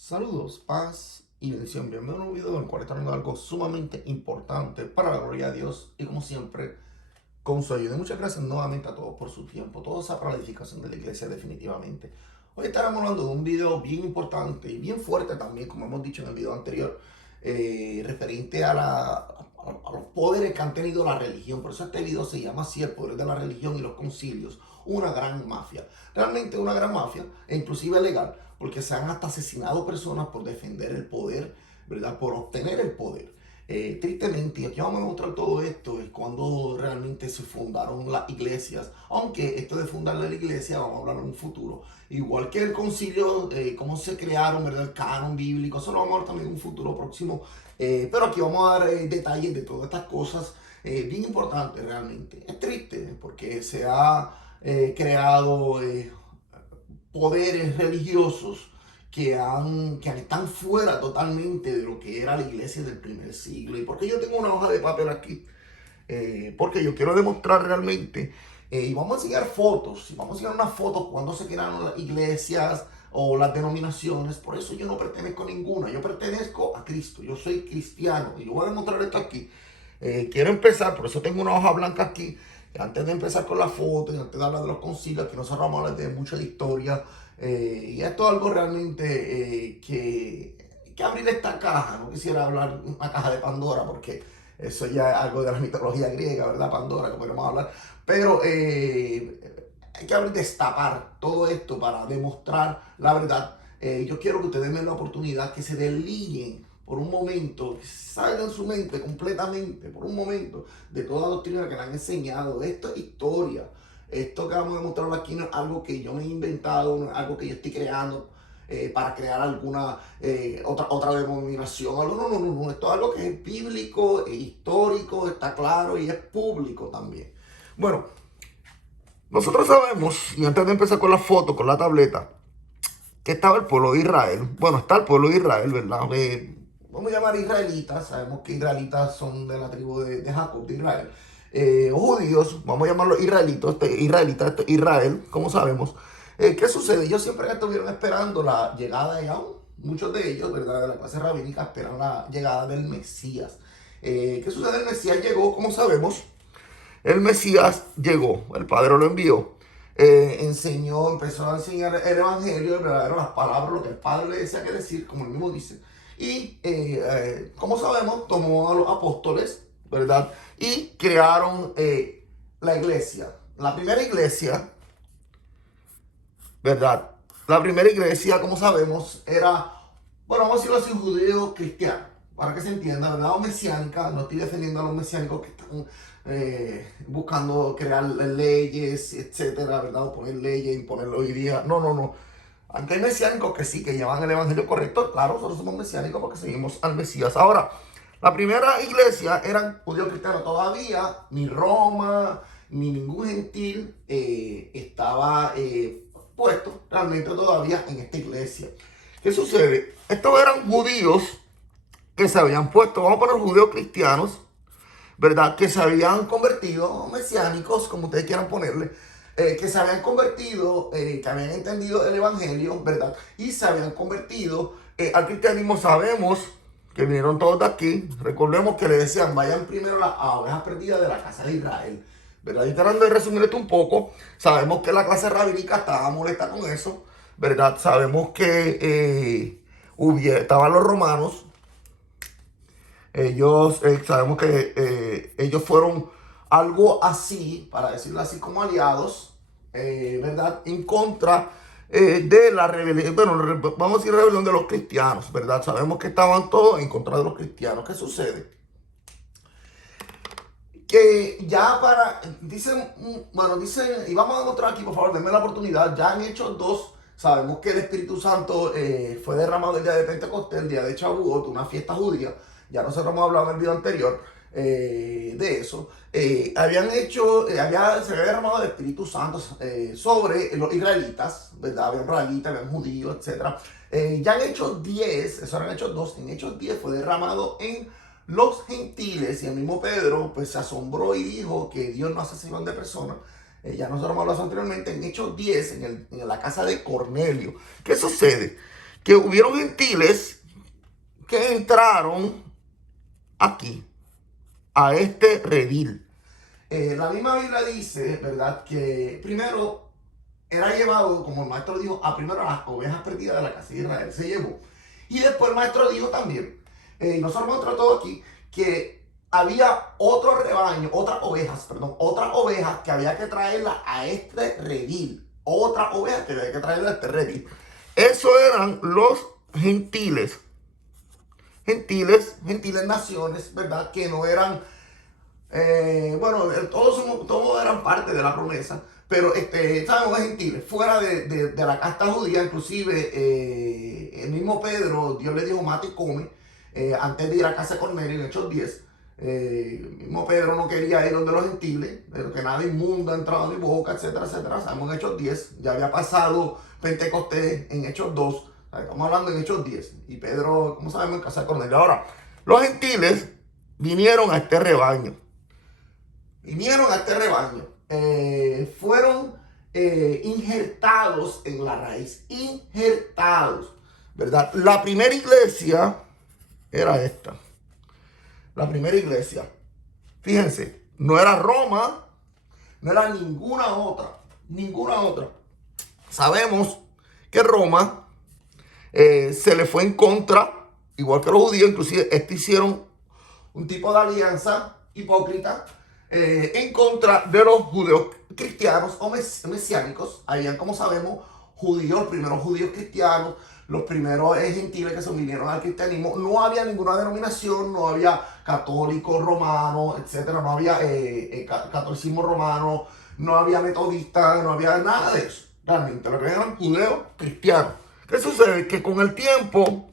Saludos, paz y bendición. Bienvenido a un video en el cual está hablando de algo sumamente importante para la gloria de Dios y como siempre, con su ayuda. Muchas gracias nuevamente a todos por su tiempo, todo esa para la edificación de la iglesia definitivamente. Hoy estaremos hablando de un video bien importante y bien fuerte también, como hemos dicho en el video anterior, referente a los poderes que han tenido la religión. Por eso este video se llama así, el poder de la religión y los concilios, una gran mafia. Realmente una gran mafia, e inclusive legal, porque se han hasta asesinado personas por defender el poder, ¿verdad? Por obtener el poder. Tristemente, y aquí vamos a mostrar todo esto, es cuando realmente se fundaron las iglesias, aunque esto de fundar la iglesia, vamos a hablar en un futuro, igual que el concilio, cómo se crearon, ¿verdad? El canon bíblico, eso lo vamos a hablar también en un futuro próximo, pero aquí vamos a dar detalles de todas estas cosas, bien importantes realmente. Es triste porque se ha creado poderes religiosos que están fuera totalmente de lo que era la iglesia del primer siglo. ¿Y por qué yo tengo una hoja de papel aquí? Porque yo quiero demostrar realmente, y vamos a enseñar fotos, y vamos a enseñar unas fotos cuando se crearon las iglesias o las denominaciones. Por eso yo no pertenezco a ninguna, yo pertenezco a Cristo, yo soy cristiano, y yo voy a demostrar esto aquí. Quiero empezar, por eso tengo una hoja blanca aquí. Antes de empezar con la foto y antes de hablar de los concilios, que nosotros vamos a hablar de mucha historia, y esto es algo realmente que abrir esta caja. No quisiera hablar de una caja de Pandora porque eso ya es algo de la mitología griega, ¿verdad? Pandora, que podemos hablar. Pero hay que abrir, destapar todo esto para demostrar la verdad. Yo quiero que ustedes den la oportunidad que se desliguen por un momento, que salgan su mente completamente, por un momento, de toda la doctrina que le han enseñado. Esto es historia. Esto que vamos a demostrar aquí no es algo que yo me he inventado, no es algo que yo estoy creando para crear alguna otra denominación. Algo, no, no, no, no. Esto es algo que es bíblico, es histórico, está claro y es público también. Bueno, nosotros sabemos, y antes de empezar con la foto, con la tableta, que estaba el pueblo de Israel. Bueno, está el pueblo de Israel, ¿verdad? Vamos a llamar israelitas. Sabemos que israelitas son de la tribu de Jacob, de Israel. Judíos, vamos a llamarlos israelitos, Israel, como sabemos. ¿Qué sucede? Ellos siempre estuvieron esperando la llegada de aún. Muchos de ellos, ¿verdad? De la clase rabínica esperan la llegada del Mesías. ¿Qué sucede? El Mesías llegó, como sabemos. El Mesías llegó, el Padre lo envió. Enseñó, empezó a enseñar el Evangelio, el verdadero, las palabras, lo que el Padre le decía que decir, como él mismo dice. Y como sabemos, tomó a los apóstoles, ¿verdad? Y crearon la iglesia. La primera iglesia, ¿verdad? La primera iglesia, como sabemos, era, bueno, vamos a decirlo así, judeo-cristiano, para que se entienda, ¿verdad? O mesiánica. No estoy defendiendo a los mesiánicos que están buscando crear leyes, etcétera, ¿verdad? O poner leyes, imponerlo hoy día. No, no, no. Aunque hay mesiánicos que sí, que llevan el evangelio correcto, claro, nosotros somos mesiánicos porque seguimos al Mesías. Ahora, la primera iglesia eran judíos cristianos. Todavía ni Roma ni ningún gentil estaba puesto realmente todavía en esta iglesia. ¿Qué sucede? Estos eran judíos que se habían puesto, vamos a poner judíos cristianos, ¿verdad? Que se habían convertido, mesiánicos, como ustedes quieran ponerle, que se habían convertido, que habían entendido el evangelio, ¿verdad? Y se habían convertido al cristianismo. Sabemos que vinieron todos de aquí. Recordemos que le decían, vayan primero a ovejas perdidas de la casa de Israel, ¿verdad? Y tratando de resumir esto un poco, sabemos que la clase rabínica estaba molesta con eso, ¿verdad? Sabemos que estaban los romanos. Ellos, sabemos que ellos fueron algo así, para decirlo así, como aliados, ¿verdad? En contra de la rebelión, bueno, vamos a decir rebelión de los cristianos, ¿verdad? Sabemos que estaban todos en contra de los cristianos. ¿Qué sucede? Que ya dicen, bueno, dicen, y vamos a demostrar aquí, por favor, denme la oportunidad, ya en Hechos 2, sabemos que el Espíritu Santo fue derramado el día de Pentecostés, el día de Shavuot, una fiesta judía. Ya nosotros hemos hablado en el video anterior de eso. Se había derramado el Espíritu Santo sobre los israelitas, ¿verdad? Había israelitas, había judíos, etc. Ya en Hechos 10, eso era en Hechos 2, en Hechos 10 fue derramado en los gentiles, y el mismo Pedro pues se asombró y dijo que Dios no hace acepción de personas. Ya nosotros hemos hablado anteriormente en Hechos 10, en la casa de Cornelio. ¿Qué sucede? que hubieron gentiles que entraron aquí, a este redil. La misma Biblia dice, ¿verdad?, que primero era llevado, como el maestro dijo, a primero las ovejas perdidas de la casa de Israel, se llevó. Y después el maestro dijo también, y nosotros hemos tratado aquí, que había otro rebaño, otras ovejas que había que traerla a este redil. Otras ovejas que había que traerla a este redil. Eso eran los gentiles. Gentiles naciones, ¿verdad? Que no eran, todos eran parte de la promesa, pero sabemos gentiles, fuera de la casta judía. Inclusive el mismo Pedro, Dios le dijo, mate y come, antes de ir a casa de Cornelio en Hechos 10. El mismo Pedro no quería ir donde los gentiles, pero que nada inmundo ha entrado en mi boca, etcétera, etcétera. Sabemos en Hechos 10, ya había pasado Pentecostés en Hechos 2. Estamos hablando en Hechos 10. Y Pedro, como sabemos, en casa de Cornelio. Ahora, los gentiles vinieron a este rebaño. Fueron injertados en la raíz. Injertados, ¿verdad? La primera iglesia era esta. La primera iglesia. Fíjense, no era Roma, no era ninguna otra. Ninguna otra. Sabemos que Roma se le fue en contra, igual que los judíos. Inclusive hicieron un tipo de alianza hipócrita en contra de los judíos cristianos o mesiánicos. Habían, como sabemos, judíos, los primeros judíos cristianos, los primeros gentiles que se unieron al cristianismo. No había ninguna denominación, no había católico romano, etcétera, no había catolicismo romano, no había metodista, no había nada de eso. Realmente lo que eran judeos cristianos. ¿Qué sucede? Que con el tiempo,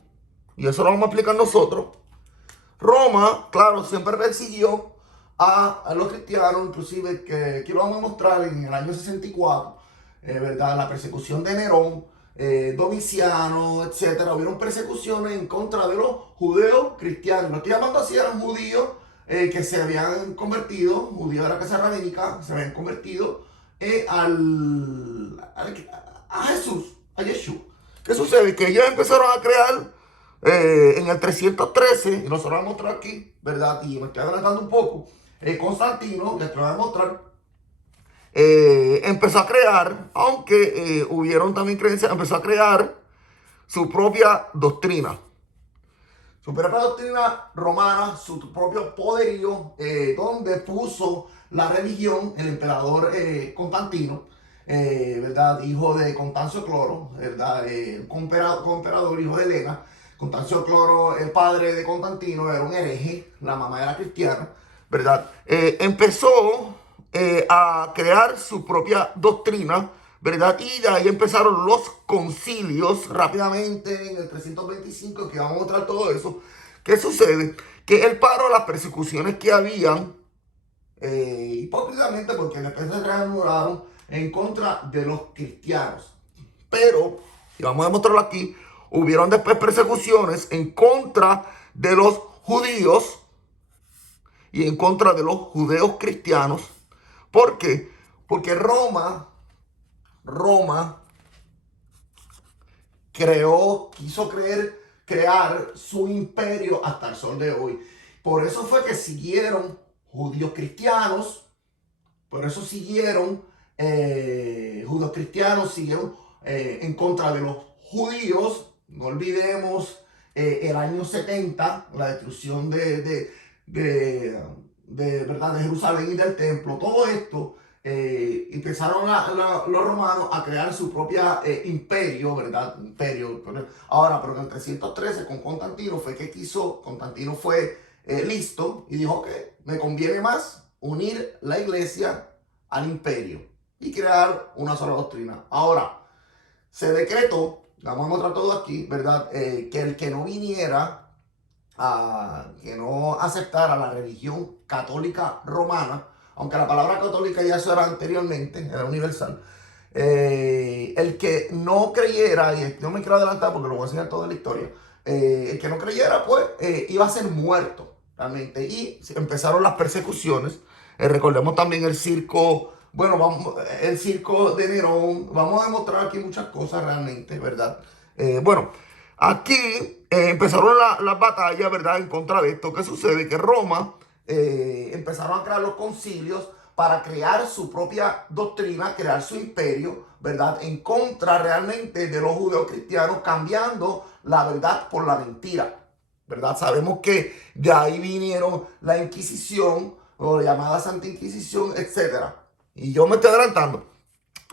y eso lo vamos a explicar nosotros, Roma, claro, siempre persiguió a los cristianos. Inclusive, que aquí lo vamos a mostrar en el año 64, ¿verdad? La persecución de Nerón, Domiciano, etcétera. Hubieron persecuciones en contra de los judeos cristianos. No estoy llamando así, eran judíos que se habían convertido, judíos de la casa rabínica, se habían convertido a Jesús, a Yeshua. ¿Qué sucede? Que ellos empezaron a crear en el 313, y nosotros vamos a mostrar aquí, ¿verdad? Y me estoy adelantando un poco. Constantino, les voy a mostrar, empezó a crear, aunque hubieron también creencias, empezó a crear su propia doctrina. Su propia doctrina romana, su propio poderío, donde puso la religión el emperador Constantino, ¿verdad? Hijo de Constancio Cloro, ¿verdad? Emperador, hijo de Helena. Constancio Cloro, el padre de Constantino, era un hereje, la mamá era cristiana, ¿verdad? Empezó a crear su propia doctrina, ¿verdad? Y de ahí empezaron los concilios rápidamente en el 325, que vamos a mostrar todo eso. ¿Qué sucede? Que él paró las persecuciones que habían, hipócritamente, porque después se reanudaron en contra de los cristianos. Pero, y vamos a demostrarlo aquí, hubieron después persecuciones en contra de los judíos y en contra de los judeos cristianos. ¿Por qué? Porque Roma quiso crear su imperio hasta el sol de hoy. Por eso fue que siguieron judíos cristianos, siguieron en contra de los judíos. No olvidemos el año 70, la destrucción de Jerusalén y del templo. Todo esto, empezaron los romanos a crear su propia imperio, ¿verdad? Ahora, pero en el 313 con Constantino Constantino fue listo y dijo que me conviene más unir la iglesia al imperio y crear una sola doctrina. Ahora, se decretó, vamos a mostrar todo aquí, ¿verdad? Que el que no viniera, que no aceptara la religión católica romana, aunque la palabra católica ya eso era anteriormente, era universal, el que no creyera, y no me quiero adelantar porque lo voy a enseñar toda la historia, el que no creyera, pues, iba a ser muerto, realmente. Y empezaron las persecuciones. Recordemos también el circo de Nerón. Vamos a demostrar aquí muchas cosas realmente, ¿verdad? Aquí empezaron las batallas, ¿verdad? En contra de esto. ¿Qué sucede? Que Roma empezaron a crear los concilios para crear su propia doctrina, crear su imperio, ¿verdad? En contra realmente de los judeos cristianos, cambiando la verdad por la mentira, ¿verdad? Sabemos que de ahí vinieron la Inquisición, o la llamada Santa Inquisición, etcétera. Y yo me estoy adelantando.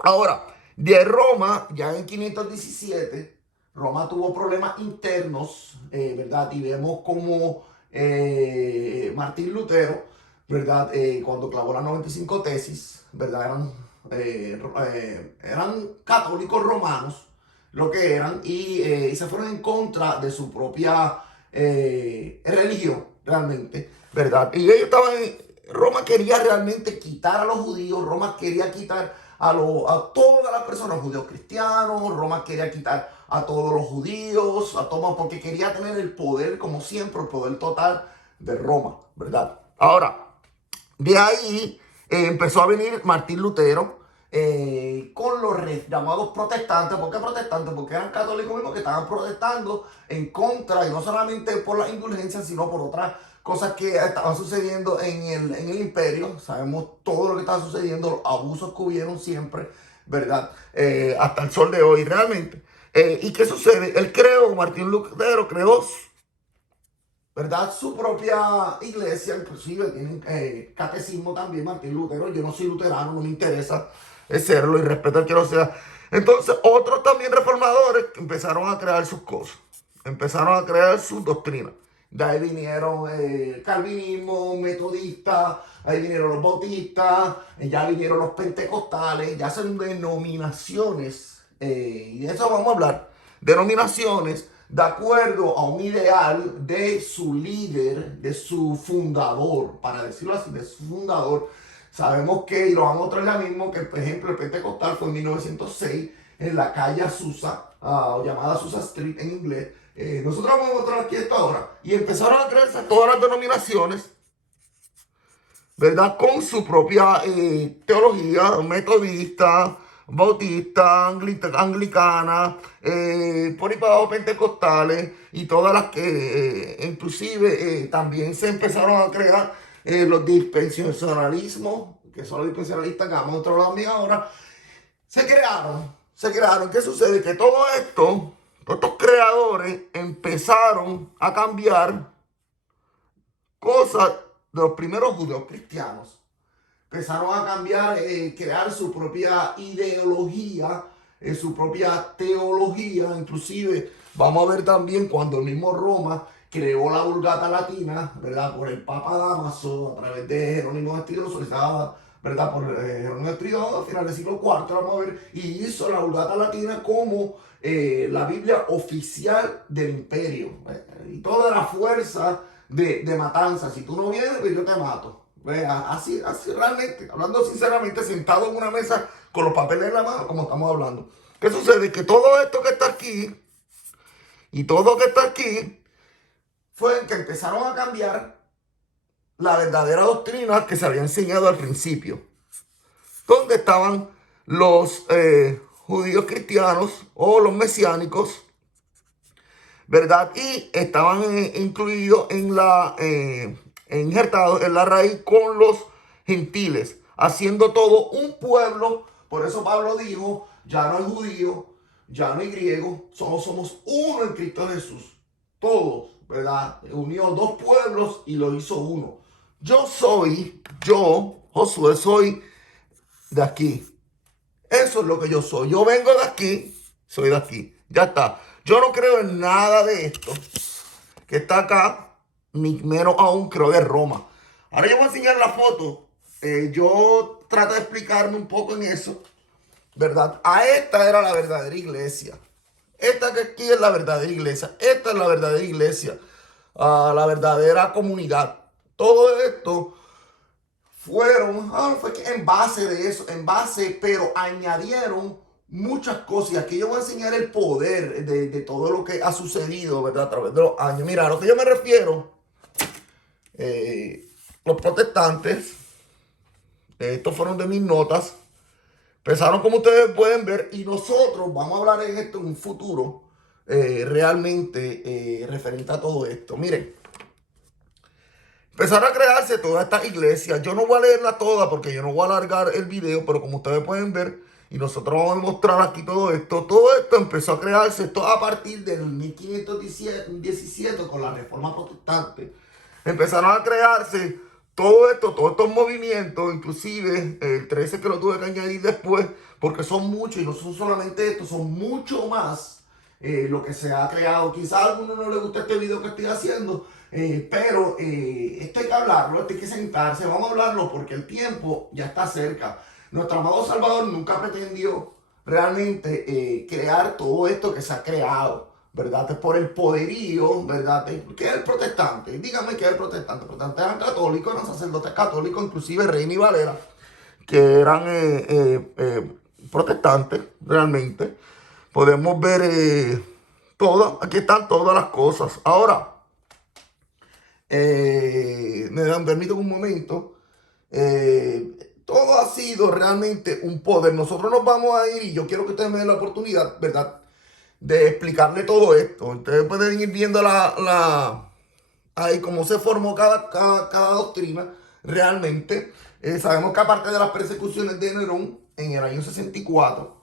Ahora, de Roma, ya en 517, Roma tuvo problemas internos, ¿verdad? Y vemos como Martín Lutero, ¿verdad? Cuando clavó las 95 tesis, ¿verdad? Eran católicos romanos, lo que eran, y se fueron en contra de su propia religión, realmente, ¿verdad? Y ellos estaban Roma quería realmente quitar a los judíos, Roma quería quitar a todas las personas, judíos cristianos, Roma quería quitar a todos los judíos, a todos, porque quería tener el poder, como siempre, el poder total de Roma, ¿verdad? Ahora, de ahí empezó a venir Martín Lutero con los llamados protestantes. ¿Por qué protestantes? Porque eran católicos mismos que estaban protestando en contra, y no solamente por las indulgencias, sino por otras cosas que estaban sucediendo en el imperio. Sabemos todo lo que estaba sucediendo, los abusos que hubieron siempre, ¿verdad? Hasta el sol de hoy, realmente. ¿Y qué sucede? Martín Lutero creó, ¿verdad? Su propia iglesia, inclusive tienen catecismo también, Martín Lutero. Yo no soy luterano, no me interesa serlo y respeto al que lo sea. Entonces, otros también reformadores empezaron a crear sus cosas, empezaron a crear sus doctrinas. De ahí vinieron calvinismo, metodistas, ahí vinieron los bautistas, ya vinieron los pentecostales, ya son denominaciones, y de eso vamos a hablar, denominaciones de acuerdo a un ideal de su líder, de su fundador, para decirlo así, de su fundador. Sabemos que, y lo vamos a traer ya mismo, que por ejemplo el Pentecostal fue en 1906 en la calle Azusa, llamada Azusa Street en inglés. Nosotros vamos a mostrar aquí esto ahora. Y empezaron a crearse todas las denominaciones, ¿verdad? Con su propia teología, metodista, bautista, anglicana, por ahí para abajo pentecostales, y todas las que inclusive también se empezaron a crear los dispensacionalismos, que son los dispensacionalistas que vamos a otro lado ahora, se crearon, se crearon. ¿Qué sucede? Que todo esto, todos estos creadores empezaron a cambiar cosas de los primeros judíos cristianos. Empezaron a cambiar, crear su propia ideología, su propia teología. Inclusive vamos a ver también cuando el mismo Roma creó la Vulgata Latina, ¿verdad? Por el Papa Dámaso, a través de Jerónimo de Estridón, solicitada, ¿verdad? Por Jerónimo de Estridón, a finales del siglo IV, vamos a ver, y hizo la Vulgata Latina como la Biblia oficial del imperio. Y toda la fuerza de matanza. Si tú no vienes, pues yo te mato. Así realmente, hablando sinceramente, sentado en una mesa con los papeles en la mano, como estamos hablando. ¿Qué sucede? Que todo esto que está aquí y todo lo que está aquí fue que empezaron a cambiar la verdadera doctrina que se había enseñado al principio. Donde estaban los judíos cristianos o los mesiánicos, ¿verdad? Y estaban incluidos injertados en la raíz con los gentiles, haciendo todo un pueblo. Por eso Pablo dijo, ya no hay judío, ya no hay griego, somos uno en Cristo Jesús. Todos, ¿verdad? Unió dos pueblos y lo hizo uno. Yo, Josué, soy de aquí. Eso es lo que yo soy. Yo vengo de aquí, soy de aquí. Ya está. Yo no creo en nada de esto que está acá, ni menos aún creo de Roma. Ahora yo voy a enseñar la foto. Yo trato de explicarme un poco en eso, ¿verdad? Esta era la verdadera iglesia. Esta que aquí es la verdadera iglesia. Esta es la verdadera iglesia. La verdadera comunidad. Todo esto fue que en base de eso, pero añadieron muchas cosas. Y aquí yo voy a enseñar el poder de todo lo que ha sucedido, ¿verdad? A través de los años. Mira, a lo que yo me refiero, los protestantes, estos fueron de mis notas, empezaron como ustedes pueden ver, y nosotros vamos a hablar en esto en un futuro, realmente referente a todo esto. Miren, empezaron a crearse todas estas iglesias. Yo no voy a leerla toda porque yo no voy a alargar el video, pero como ustedes pueden ver, y nosotros vamos a mostrar aquí todo esto empezó a crearse esto a partir del 1517 con la Reforma Protestante. Empezaron a crearse todo esto, todos estos movimientos, inclusive el 13 que lo tuve que añadir después, porque son muchos y no son solamente esto, son mucho más lo que se ha creado. Quizás a alguno no le guste este video que estoy haciendo, pero esto hay que hablarlo, esto hay que sentarse, vamos a hablarlo porque el tiempo ya está cerca. Nuestro amado Salvador nunca pretendió realmente crear todo esto que se ha creado, ¿verdad? Es por el poderío, ¿verdad? ¿Qué es el protestante? Dígame qué es el protestante. El protestante eran católicos, eran sacerdotes católicos, inclusive Reina y Valera, que eran protestantes realmente. Podemos ver aquí están todas las cosas. Ahora, me dan permito un momento. Todo ha sido realmente un poder. Nosotros nos vamos a ir y yo quiero que ustedes me den la oportunidad, ¿verdad?, de explicarle todo esto. Ustedes pueden ir viendo ahí cómo se formó cada doctrina realmente. Sabemos que aparte de las persecuciones de Nerón en el año 64,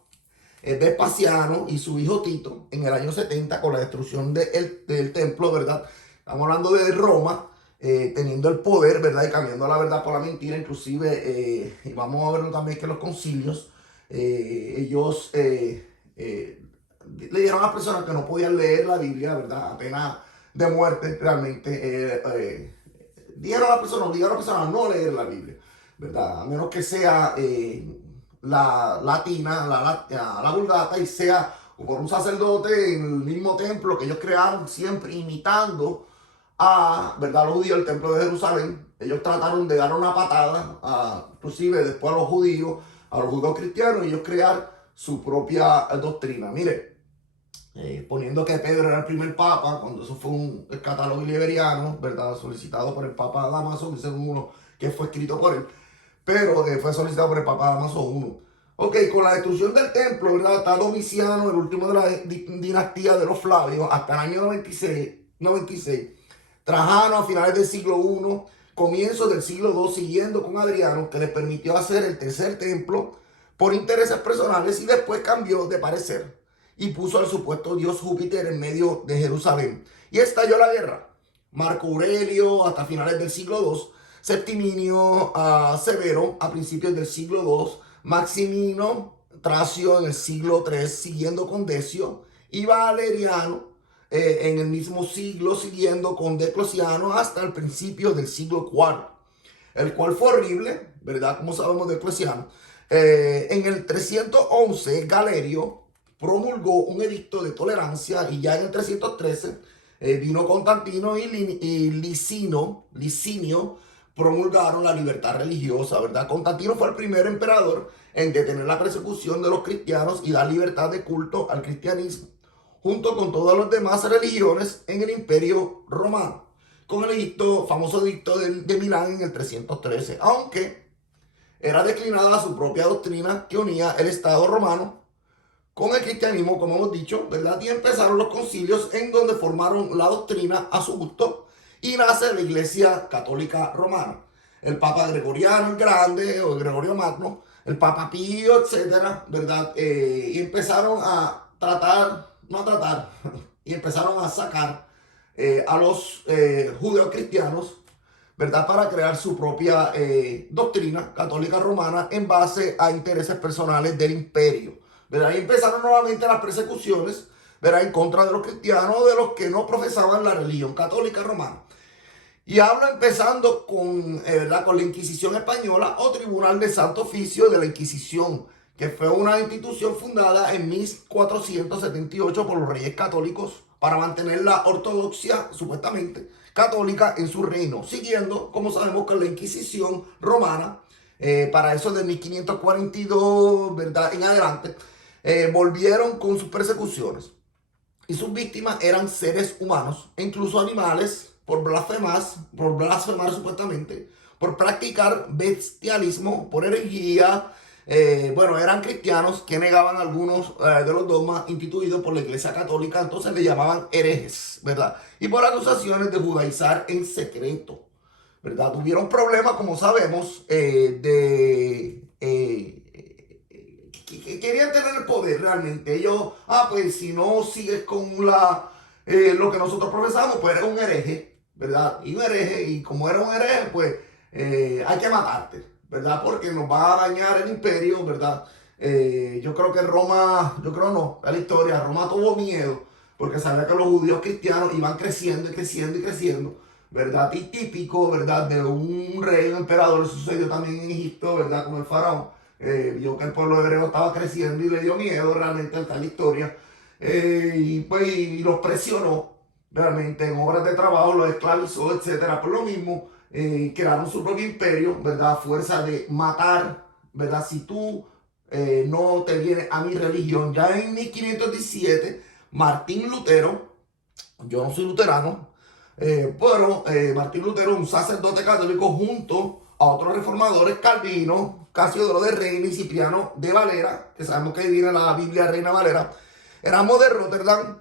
Vespasiano y su hijo Tito en el año 70 con la destrucción del templo, ¿verdad? Estamos hablando de Roma, teniendo el poder, ¿verdad? Y cambiando la verdad por la mentira, inclusive, y vamos a verlo también que los concilios, ellos le dieron a las personas que no podían leer la Biblia, ¿verdad? A pena de muerte, realmente, obligaron a las personas a no leer la Biblia, ¿verdad? A menos que sea la latina, la vulgata, y sea por un sacerdote en el mismo templo que ellos crearon, siempre imitando a, ¿verdad?, los judíos, el templo de Jerusalén. Ellos trataron de dar una patada, inclusive después a los judíos cristianos, y ellos crear su propia doctrina. Mire, poniendo que Pedro era el primer papa, cuando eso fue el catálogo liberiano, ¿verdad?, solicitado por el Papa Damaso, según uno que fue escrito por él, pero fue solicitado por el Papa Damaso I. Ok, con la destrucción del templo, ¿verdad?, está Domiciano, el último de la dinastía de los Flavios, hasta el año 96. Trajano a finales del siglo I, comienzos del siglo II, siguiendo con Adriano, que les permitió hacer el tercer templo por intereses personales, y después cambió de parecer y puso al supuesto dios Júpiter en medio de Jerusalén. Y estalló la guerra. Marco Aurelio hasta finales del siglo II, Septiminio Severo a principios del siglo II, Maximino Tracio en el siglo III, siguiendo con Decio, y Valeriano en el mismo siglo, siguiendo con Diocleciano hasta el principio del siglo IV, el cual fue horrible, ¿verdad? Como sabemos de Diocleciano. En el 311, Galerio promulgó un edicto de tolerancia, y ya en el 313 vino Constantino y Licinio promulgaron la libertad religiosa, ¿verdad? Constantino fue el primer emperador en detener la persecución de los cristianos y dar libertad de culto al cristianismo, junto con todas las demás religiones en el Imperio Romano, con el famoso edicto de Milán en el 313, aunque era declinada su propia doctrina que unía el Estado romano con el cristianismo, como hemos dicho, ¿verdad? Y empezaron los concilios en donde formaron la doctrina a su gusto, y nace la Iglesia Católica Romana. El Papa Gregoriano el Grande o Gregorio Magno, el Papa Pío, etcétera, ¿verdad? Y empezaron y empezaron a sacar a los judeocristianos, ¿verdad?, para crear su propia doctrina católica romana en base a intereses personales del imperio, ¿verdad? Y empezaron nuevamente las persecuciones, ¿verdad?, en contra de los cristianos, de los que no profesaban la religión católica romana. Y hablo empezando ¿verdad?, con la Inquisición española o Tribunal de Santo Oficio de la Inquisición, que fue una institución fundada en 1478 por los reyes católicos para mantener la ortodoxia, supuestamente, católica en su reino, siguiendo, como sabemos, con la Inquisición romana, para eso de 1542, ¿verdad?, en adelante, volvieron con sus persecuciones. Y sus víctimas eran seres humanos e incluso animales, por blasfemar supuestamente, por practicar bestialismo, por herejía, bueno, eran cristianos que negaban algunos de los dogmas instituidos por la Iglesia Católica, entonces le llamaban herejes, ¿verdad? Y por acusaciones de judaizar en secreto, ¿verdad? Tuvieron problemas, como sabemos, que querían tener el poder realmente. Ellos, pues si no sigues con lo que nosotros profesamos, pues eres un hereje, ¿verdad? Y un hereje, y como eres un hereje, pues hay que matarte, ¿verdad? Porque nos va a dañar el imperio, ¿verdad? Yo creo que Roma, yo creo no, la historia, Roma tuvo miedo porque sabía que los judíos cristianos iban creciendo y creciendo y creciendo, ¿verdad? Y típico, ¿verdad? De un rey, un emperador, sucedió también en Egipto, ¿verdad? Con el faraón. Vio que el pueblo hebreo estaba creciendo y le dio miedo realmente a tal historia. Y pues y los presionó realmente en obras de trabajo, los esclavizó, etcétera. Por lo mismo, crearon su propio imperio, ¿verdad? A fuerza de matar, ¿verdad? Si tú no te vienes a mi religión. Ya en 1517, Martín Lutero, yo no soy luterano, pero Martín Lutero, un sacerdote católico, junto a otros reformadores, Calvino, Casiodoro de Reina y Cipriano de Valera, que sabemos que ahí viene la Biblia Reina Valera, éramos de Rotterdam,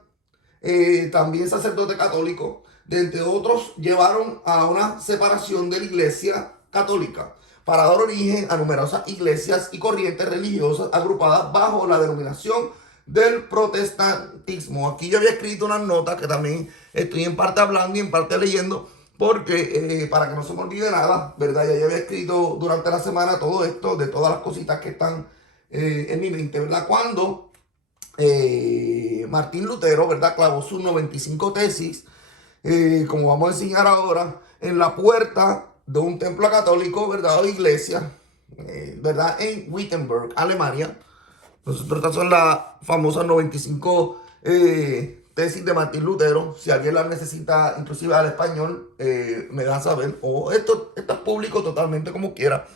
también sacerdote católico, de entre otros, llevaron a una separación de la iglesia católica para dar origen a numerosas iglesias y corrientes religiosas agrupadas bajo la denominación del protestantismo. Aquí yo había escrito unas notas que también estoy en parte hablando y en parte leyendo, porque para que no se me olvide nada, ¿verdad? Ya yo había escrito durante la semana todo esto, de todas las cositas que están en mi mente, ¿verdad? Cuando Martín Lutero, ¿verdad? Clavó sus 95 tesis, como vamos a enseñar ahora, en la puerta de un templo católico, ¿verdad? O iglesia, ¿verdad? En Wittenberg, Alemania. Nosotros, estas son las famosas 95 tesis de Martín Lutero. Si alguien las necesita, inclusive al español, me da a saber. O esto es público totalmente como quiera.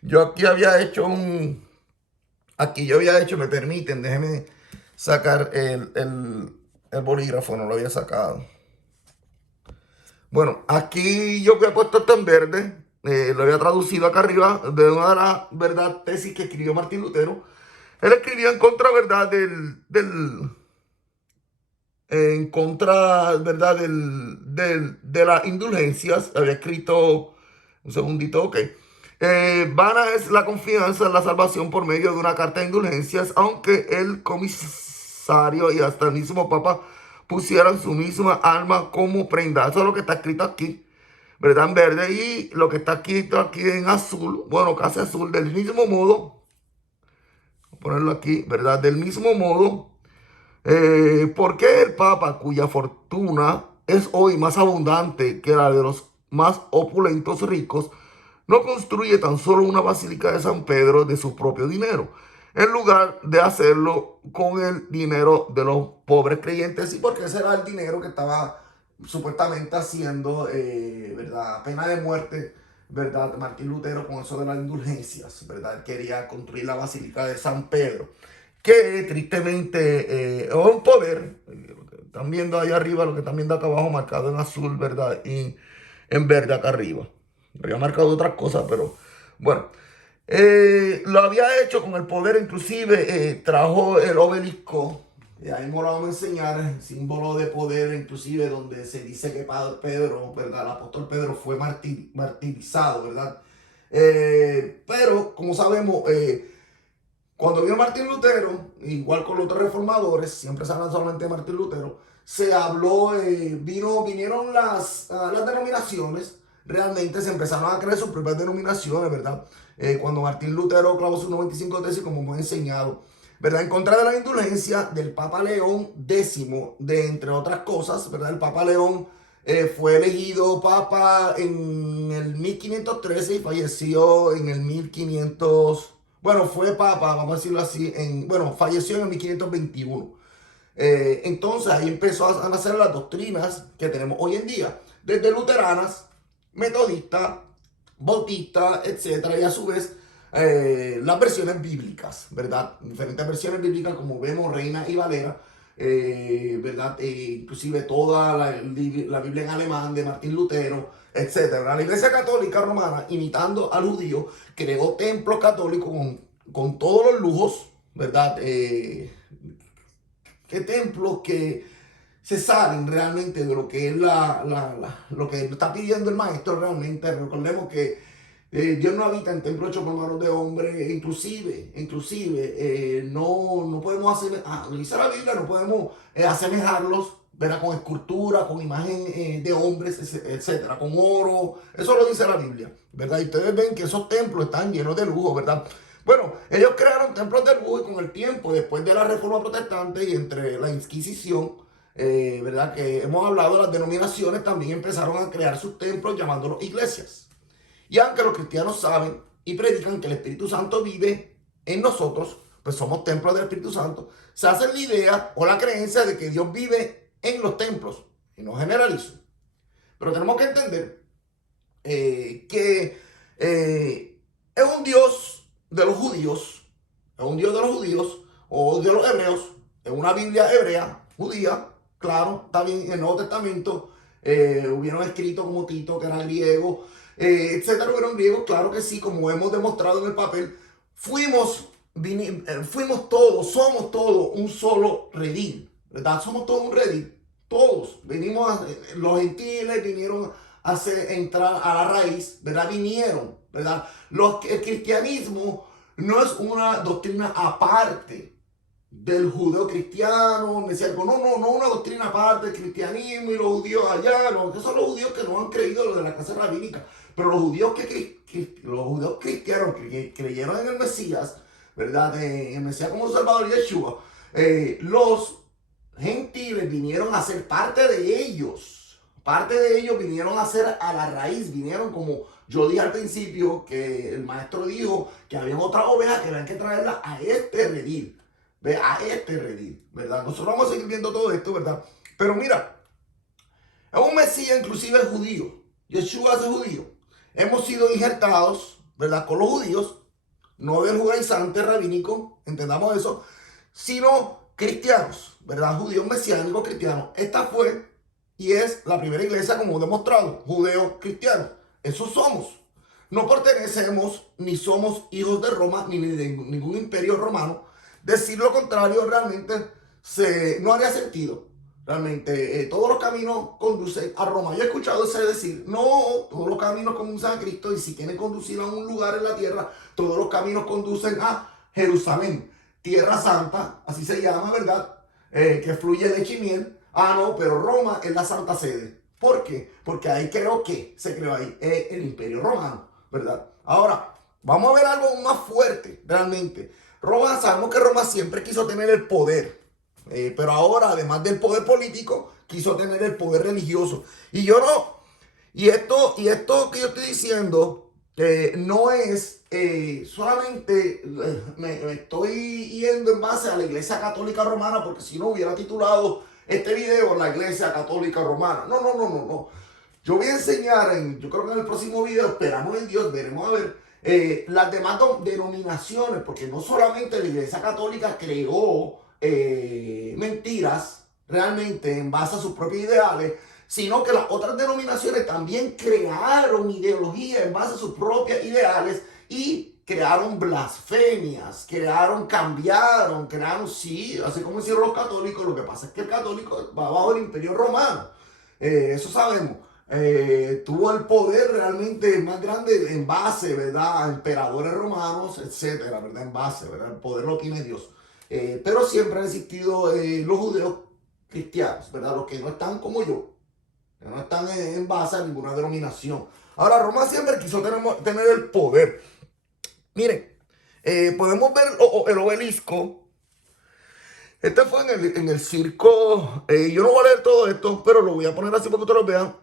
Yo aquí había hecho me permiten, déjeme sacar el bolígrafo, no lo había sacado. Bueno, aquí yo había puesto esto en verde, lo había traducido acá arriba de una de las, ¿verdad?, tesis que escribió Martín Lutero. Él escribió en contra, ¿verdad?, en contra, ¿verdad?, de las indulgencias. Había escrito, un segundito, ok. Vana es la confianza en la salvación por medio de una carta de indulgencias, aunque el comisario y hasta el mismo Papa pusieran su misma alma como prenda. Eso es lo que está escrito aquí, ¿verdad?, en verde. Y lo que está escrito aquí en azul, bueno, casi azul, del mismo modo, voy a ponerlo aquí, ¿verdad? Del mismo modo, ¿por qué el Papa, cuya fortuna es hoy más abundante que la de los más opulentos ricos, no construye tan solo una basílica de San Pedro de su propio dinero, en lugar de hacerlo con el dinero de los pobres creyentes? Sí, porque ese era el dinero que estaba supuestamente haciendo, ¿verdad?, pena de muerte, ¿verdad?, Martín Lutero, con eso de las indulgencias, ¿verdad? Él quería construir la basílica de San Pedro, que tristemente es un poder. Están viendo ahí arriba, lo que están viendo acá abajo marcado en azul, ¿verdad? Y en verde acá arriba. Había marcado otras cosas, pero bueno. Lo había hecho con el poder, inclusive trajo el obelisco. Y ahí me lo vamos a enseñar, el símbolo de poder, inclusive donde se dice que Pedro, ¿verdad? El apóstol Pedro fue martirizado, ¿verdad? Pero, como sabemos, cuando vino Martín Lutero, igual con los otros reformadores, siempre se habla solamente de Martín Lutero, se habló, vinieron las denominaciones, realmente se empezaron a crear sus propias denominaciones, ¿verdad? Cuando Martín Lutero clavó sus 95 tesis, como hemos enseñado, ¿verdad? En contra de la indulgencia del Papa León X, de entre otras cosas, ¿verdad? El Papa León fue elegido Papa en el 1513 y falleció en el 1500. Bueno, fue papa, vamos a decirlo así, bueno, falleció en el 1521. Entonces ahí empezó a nacer las doctrinas que tenemos hoy en día, desde luteranas, metodistas, bautistas, etcétera, y a su vez las versiones bíblicas, ¿verdad? Diferentes versiones bíblicas, como vemos, Reina y Valera, ¿verdad? Inclusive toda la Biblia en alemán de Martín Lutero, etcétera. La Iglesia Católica Romana, imitando al judío, creó templos católicos con con todos los lujos, ¿verdad? ¿Qué templos que se salen realmente de lo que es lo que está pidiendo el maestro realmente? Recordemos que Dios no habita en templos hechos por manos de hombres, inclusive no podemos hacer, dice la Biblia, no podemos asemejarlos, ¿verdad? Con escultura, con imagen de hombres, etcétera, con oro, eso lo dice la Biblia, ¿verdad? Y ustedes ven que esos templos están llenos de lujo, ¿verdad? Bueno, ellos crearon templos de lujo y con el tiempo, después de la Reforma Protestante y entre la Inquisición, ¿verdad? Que hemos hablado, las denominaciones también empezaron a crear sus templos llamándolos iglesias. Y aunque los cristianos saben y predican que el Espíritu Santo vive en nosotros, pues somos templos del Espíritu Santo, se hacen la idea o la creencia de que Dios vive en los templos. Y no generalizo. Pero tenemos que entender que es un Dios de los judíos, es un Dios de los judíos o de los hebreos, es una Biblia hebrea, judía, claro, está bien, en el Nuevo Testamento hubieron escritos como Tito, que era griego, etcétera, hubieron griegos, claro que sí, como hemos demostrado en el papel, fuimos todos, somos todos un solo redil, ¿verdad? Somos todos un redil, todos, los gentiles vinieron a entrar a la raíz, ¿verdad? Vinieron, ¿verdad? El cristianismo no es una doctrina aparte del judeo cristiano, me decía, no una doctrina aparte del cristianismo y los judíos allá, no, que son los judíos que no han creído lo de la casa rabínica, pero los judíos los judíos cristianos que creyeron en el Mesías, ¿verdad? En el Mesías como Salvador Yeshua, los gentiles vinieron a ser parte de ellos. Parte de ellos vinieron a ser a la raíz, vinieron como yo dije al principio, que el maestro dijo que había otras ovejas que habían que traerlas a este redil. Ve, a este redil, ¿verdad? Nosotros vamos a seguir viendo todo esto, ¿verdad? Pero mira, es un Mesías inclusive judío. Yeshua es judío. Hemos sido injertados, ¿verdad? Con los judíos, no del judaizante rabínico, entendamos eso, sino cristianos, ¿verdad? Judíos mesiánicos cristianos. Esta fue y es la primera iglesia, como demostrado, judeo cristiano. Eso somos. No pertenecemos ni somos hijos de Roma ni de ningún imperio romano. Decir lo contrario realmente no haría sentido. Realmente todos los caminos conducen a Roma. Yo he escuchado ese decir, no, todos los caminos conducen a Cristo y si quieren conducir a un lugar en la tierra, todos los caminos conducen a Jerusalén, Tierra Santa, así se llama, ¿verdad? Que fluye leche y miel. No, pero Roma es la Santa Sede. ¿Por qué? Porque ahí se creó ahí el Imperio Romano, ¿verdad? Ahora, vamos a ver algo más fuerte, realmente. Roma, sabemos que Roma siempre quiso tener el poder, pero ahora, además del poder político, quiso tener el poder religioso. Y yo no, y esto que yo estoy diciendo, no es solamente, me estoy yendo en base a la Iglesia Católica Romana, porque si no hubiera titulado este video La Iglesia Católica Romana. No. Yo voy a enseñar, yo creo que en el próximo video, esperamos en Dios, veremos a ver las demás denominaciones, porque no solamente la Iglesia Católica creó mentiras realmente en base a sus propios ideales, sino que las otras denominaciones también crearon ideología en base a sus propios ideales y crearon blasfemias, cambiaron, sí, así como hicieron los católicos. Lo que pasa es que el católico va bajo el Imperio Romano, eso sabemos. Tuvo el poder realmente más grande en base, ¿verdad? A emperadores romanos, etcétera, ¿verdad? En base, ¿verdad? El poder lo tiene Dios. Pero siempre han existido los judeos cristianos, ¿verdad? Los que no están como yo, que no están en base a ninguna denominación. Ahora, Roma siempre quiso tener el poder. Miren, podemos ver el obelisco. Este fue en el circo. Yo no voy a leer todo esto, pero lo voy a poner así para que ustedes lo vean.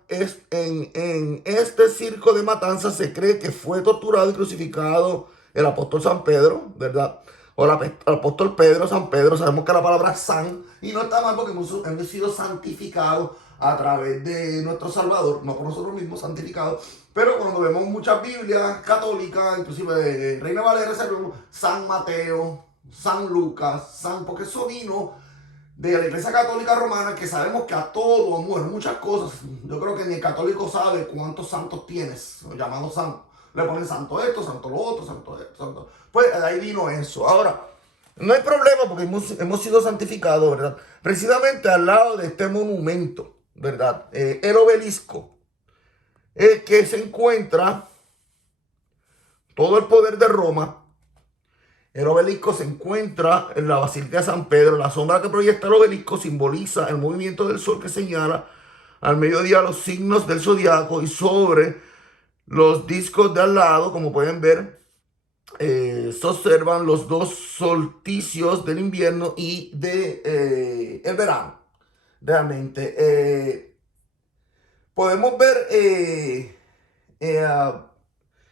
En este circo de matanzas se cree que fue torturado y crucificado el apóstol San Pedro, ¿verdad? O el apóstol Pedro, San Pedro. Sabemos que la palabra san, y no está mal porque hemos sido santificados a través de nuestro Salvador, no por nosotros mismos santificados. Pero cuando vemos muchas Biblias católicas, inclusive de Reina Valera, San Mateo, San Lucas, porque eso vino de la Iglesia Católica Romana, que sabemos que a todos, bueno, muchas cosas. Yo creo que ni el católico sabe cuántos santos tienes, llamados santos, le ponen santo esto, santo lo otro, santo esto, santo. Pues de ahí vino eso. Ahora, no hay problema porque hemos sido santificados, ¿verdad? Precisamente al lado de este monumento, ¿verdad? El obelisco, que se encuentra todo el poder de Roma. El obelisco se encuentra en la Basílica de San Pedro. La sombra que proyecta el obelisco simboliza el movimiento del sol que señala al mediodía los signos del zodiaco, y sobre los discos de al lado, como pueden ver, se observan los dos solsticios del invierno y de el verano. Realmente podemos ver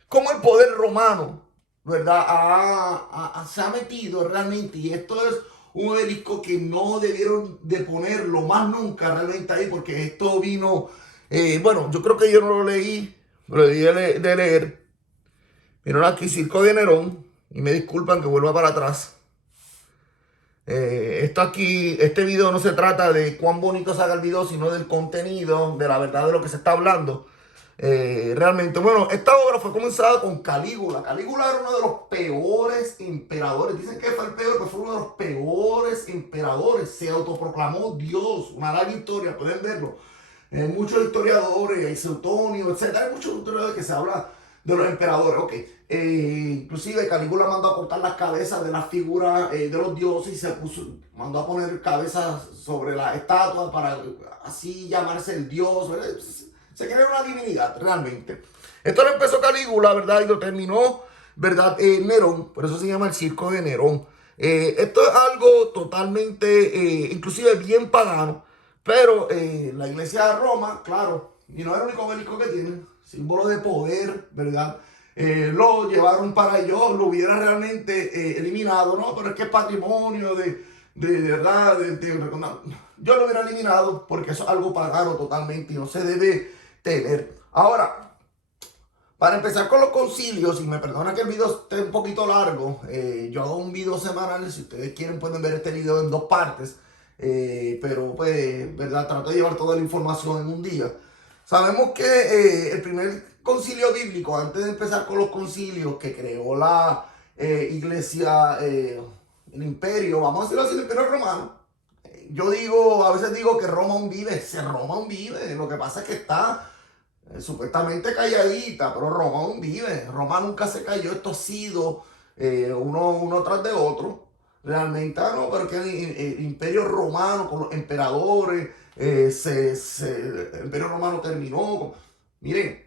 cómo el poder romano, ¿verdad? Se ha metido realmente, y esto es un obelisco que no debieron de ponerlo más nunca realmente ahí, porque esto vino, bueno, yo creo que yo no lo leí, lo debí de leer. Vieron aquí Circo de Nerón, y me disculpan que vuelva para atrás. Esto aquí, este video no se trata de cuán bonito se haga el video, sino del contenido, de la verdad de lo que se está hablando. Realmente, bueno, esta obra fue comenzada con Calígula. Calígula era uno de los peores emperadores. Dicen que fue el peor, pero fue uno de los peores emperadores. Se autoproclamó Dios. Una larga historia, pueden verlo. Muchos historiadores, hay Suetonio, etc. Hay muchos historiadores que se habla de los emperadores. Ok. Inclusive Calígula mandó a cortar las cabezas de las figuras de los dioses, y mandó a poner cabezas sobre las estatuas para así llamarse el dios, ¿verdad? Se crea una divinidad realmente. Esto lo empezó Calígula, ¿verdad? Y lo terminó, ¿verdad? Nerón, por eso se llama el Circo de Nerón. Esto es algo totalmente, inclusive bien pagano, pero la iglesia de Roma, claro, y no es el único obelisco que tiene, símbolo de poder, ¿verdad? Lo llevaron para ellos, lo hubiera realmente eliminado, ¿no? Pero es que es patrimonio de verdad, yo lo hubiera eliminado porque eso es algo pagano totalmente y no se debe tener. Ahora, para empezar con los concilios, y me perdona que el video esté un poquito largo, yo hago un video semanal, si ustedes quieren pueden ver este video en dos partes, pero pues, ¿verdad? Trato de llevar toda la información en un día. Sabemos que el primer concilio bíblico, antes de empezar con los concilios que creó la iglesia, el imperio, vamos a decirlo así, el imperio romano. Yo digo, a veces digo que Roma aún vive, Roma aún vive, lo que pasa es que está supuestamente calladita, pero Roma aún vive, Roma nunca se cayó, esto ha sido uno tras de otro, realmente, no, pero que el imperio romano con los emperadores, el imperio romano terminó, miren,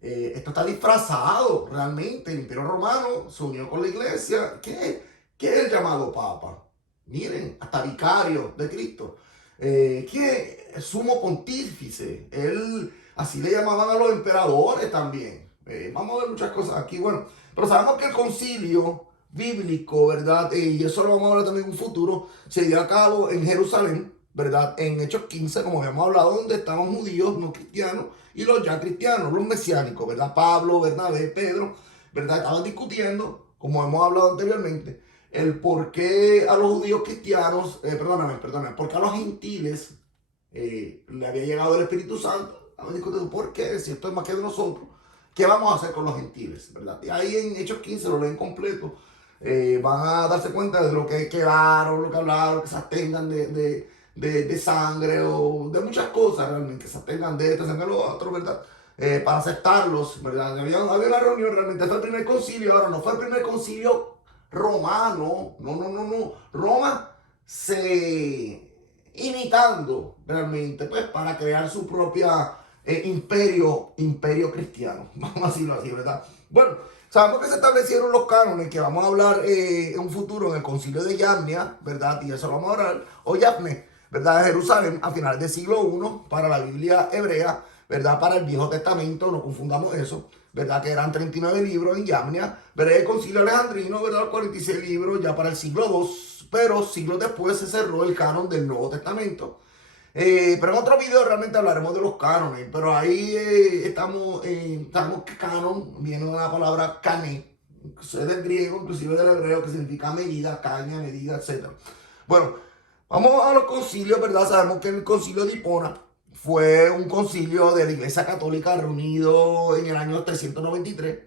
esto está disfrazado realmente, el imperio romano se unió con la iglesia, ¿qué es el llamado papa? Miren, hasta vicario de Cristo. Que es sumo pontífice. Él, así le llamaban a los emperadores también. Vamos a ver muchas cosas aquí. Bueno, pero sabemos que el concilio bíblico, ¿verdad? Y eso lo vamos a hablar también en un futuro, se dio a cabo en Jerusalén, ¿verdad? En Hechos 15, como habíamos hablado, donde estaban judíos no cristianos y los ya cristianos, los mesiánicos, ¿verdad? Pablo, Bernabé, Pedro, ¿verdad? Estaban discutiendo, como hemos hablado anteriormente, el por qué a los judíos cristianos, perdóname, por qué a los gentiles le había llegado el Espíritu Santo. Estaban discutiendo por qué, si esto es más que de nosotros, ¿qué vamos a hacer con los gentiles? ¿Verdad? Y ahí en Hechos 15 lo leen completo. Van a darse cuenta de lo que quedaron, lo que hablaron, que se abstengan de sangre o de muchas cosas realmente, que se abstengan de esto, se abstengan de lo otro, ¿verdad? Para aceptarlos, ¿verdad? Había una reunión realmente, fue el primer concilio, ahora no fue el primer concilio romano, no. Roma se imitando realmente, pues, para crear su propia imperio cristiano, vamos a decirlo así, ¿verdad? Bueno, sabemos que se establecieron los cánones que vamos a hablar en un futuro en el concilio de Yamnia, ¿verdad? Y eso lo vamos a hablar, o Yafne, ¿verdad? De Jerusalén a finales del siglo I para la Biblia hebrea, ¿verdad? Para el Viejo Testamento, no confundamos eso, ¿verdad? Que eran 39 libros en Yamnia, ¿verdad? El concilio alejandrino, ¿verdad? 46 libros ya para el siglo II, pero siglos después se cerró el canon del Nuevo Testamento. Pero en otro video realmente hablaremos de los cánones, pero ahí estamos que canon viene de la palabra cané, es del griego, inclusive del hebreo, que significa medida, caña, medida, etc. Bueno, vamos a los concilios, ¿verdad? Sabemos que el concilio de Hipona fue un concilio de la Iglesia Católica reunido en el año 393,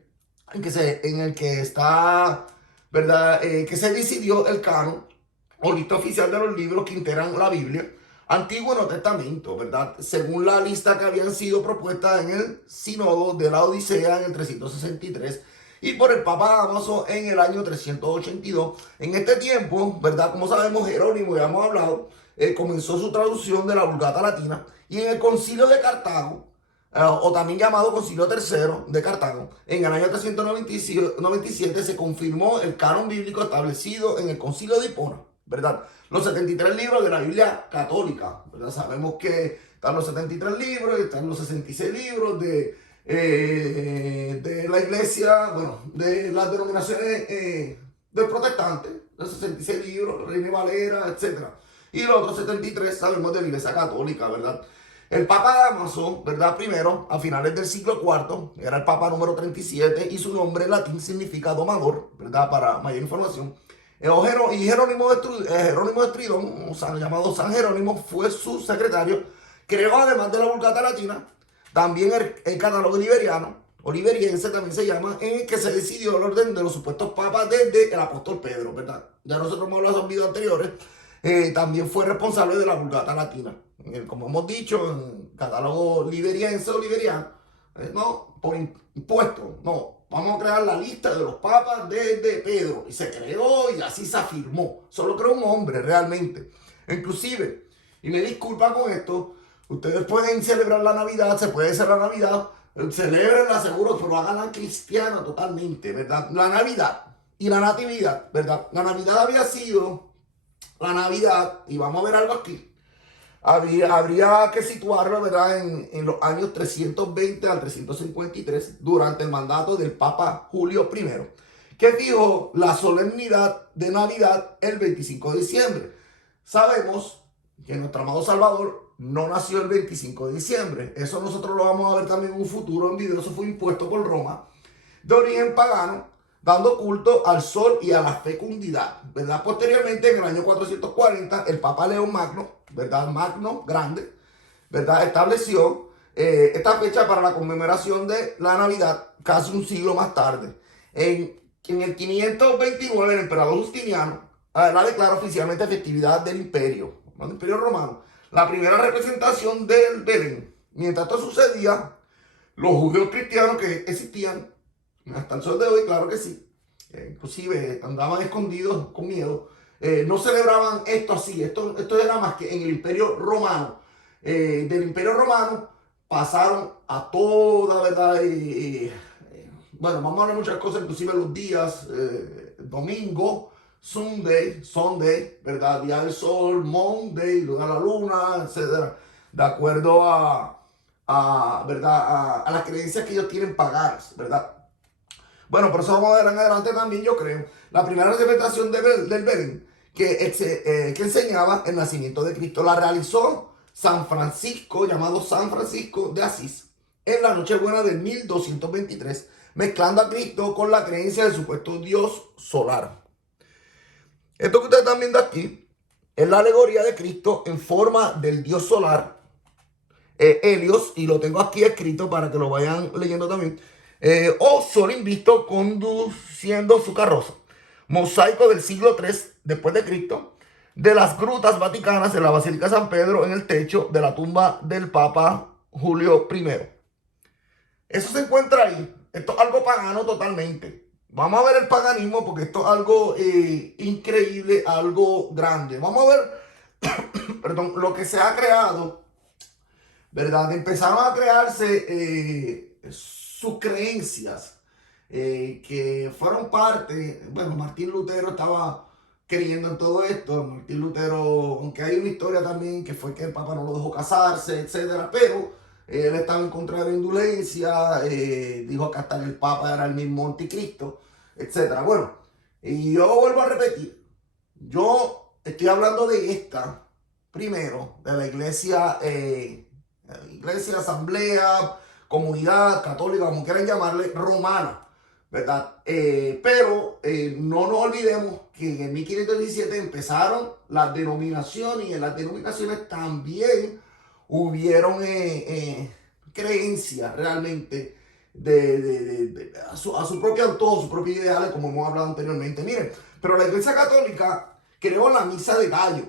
en el que está, ¿verdad? Que se decidió el canon o lista oficial de los libros que integran la Biblia, Antiguo y Nuevo Testamento, ¿verdad? Según la lista que habían sido propuestas en el Sínodo de la Odisea en el 363 y por el Papa Dámaso en el año 382. En este tiempo, ¿verdad? Como sabemos, Jerónimo, ya hemos hablado, comenzó su traducción de la Vulgata Latina, y en el Concilio de Cartago, o también llamado Concilio Tercero de Cartago, en el año 397 se confirmó el canon bíblico establecido en el Concilio de Hipona, ¿verdad? Los 73 libros de la Biblia católica, ¿verdad? Sabemos que están los 73 libros, están los 66 libros de la iglesia, bueno, de las denominaciones del protestante, los 66 libros, Reina Valera, etc. Y los otros 73 sabemos de la iglesia católica, ¿verdad? El Papa Dámaso, ¿verdad? Primero, a finales del siglo IV, era el Papa número 37 y su nombre en latín significa domador, ¿verdad? Para mayor información. Y Jerónimo de Estridón, llamado San Jerónimo, fue su secretario. Creó, además de la Vulgata Latina, también el catálogo oliveriense también se llama, en el que se decidió el orden de los supuestos papas desde el apóstol Pedro, ¿verdad? Ya nosotros hemos hablado en videos anteriores. También fue responsable de la Vulgata Latina. Como hemos dicho, en catálogo oliveriense, no, por impuesto, no. Vamos a crear la lista de los papas desde Pedro. Y se creó y así se afirmó. Solo creó un hombre realmente. Inclusive, y me disculpa con esto, ustedes pueden celebrar la Navidad, se puede hacer la Navidad, celebrenla seguro, pero háganla cristiana totalmente, ¿verdad? La Navidad y la Natividad, ¿verdad? La Navidad había sido la Navidad, y vamos a ver algo aquí. Habría que situarlo, ¿verdad?, en los años 320 al 353, durante el mandato del Papa Julio I, que fijó la solemnidad de Navidad el 25 de diciembre. Sabemos que nuestro amado Salvador no nació el 25 de diciembre. Eso nosotros lo vamos a ver también en un futuro en video. Eso fue impuesto por Roma, de origen pagano, dando culto al sol y a la fecundidad, ¿verdad? Posteriormente, en el año 440, el Papa León Magno, ¿verdad? Magno, grande, ¿verdad? Estableció esta fecha para la conmemoración de la Navidad casi un siglo más tarde. En el 529, el emperador Justiniano la declara oficialmente festividad del imperio romano. La primera representación del Belén. Mientras esto sucedía, los judíos cristianos que existían hasta el sol de hoy, claro que sí, inclusive andaban escondidos con miedo, no celebraban esto así. Esto era más que en el Imperio Romano. Del Imperio Romano pasaron a toda, ¿verdad? Bueno, vamos a hablar de muchas cosas, inclusive los días, domingo, Sunday, ¿verdad? Día del sol, Monday, día de la luna, etc. De acuerdo ¿verdad? A las creencias que ellos tienen paganas, ¿verdad? Bueno, por eso vamos a ver en adelante también, yo creo, la primera representación del Belén que enseñaba el nacimiento de Cristo. La realizó San Francisco, llamado San Francisco de Asís, en la Nochebuena del 1223, mezclando a Cristo con la creencia del supuesto Dios solar. Esto que ustedes están viendo aquí es la alegoría de Cristo en forma del Dios solar, Helios, y lo tengo aquí escrito para que lo vayan leyendo también. O sol invisto conduciendo su carroza. Mosaico del siglo III después de Cristo, de las grutas vaticanas en la Basílica de San Pedro, en el techo de la tumba del Papa Julio I. Eso se encuentra ahí. Esto es algo pagano totalmente. Vamos a ver el paganismo, porque esto es algo increíble, algo grande. Vamos a ver perdón, lo que se ha creado, ¿verdad? Empezaron a crearse sus creencias, que fueron parte. Bueno, Martín Lutero estaba creyendo en todo esto. Martín Lutero, aunque hay una historia también que fue que el Papa no lo dejó casarse, etcétera, pero él estaba en contra de la indulgencia, dijo que hasta el Papa era el mismo anticristo, etcétera. Bueno, y yo vuelvo a repetir, yo estoy hablando de esta, primero, de la iglesia, asamblea, comunidad católica, como quieran llamarle, romana, ¿verdad? Pero no nos olvidemos que en el 1517 empezaron las denominaciones, y en las denominaciones también hubieron creencias realmente a su propio antojo, sus propios ideales, como hemos hablado anteriormente. Miren, pero la Iglesia Católica creó la misa de gallo,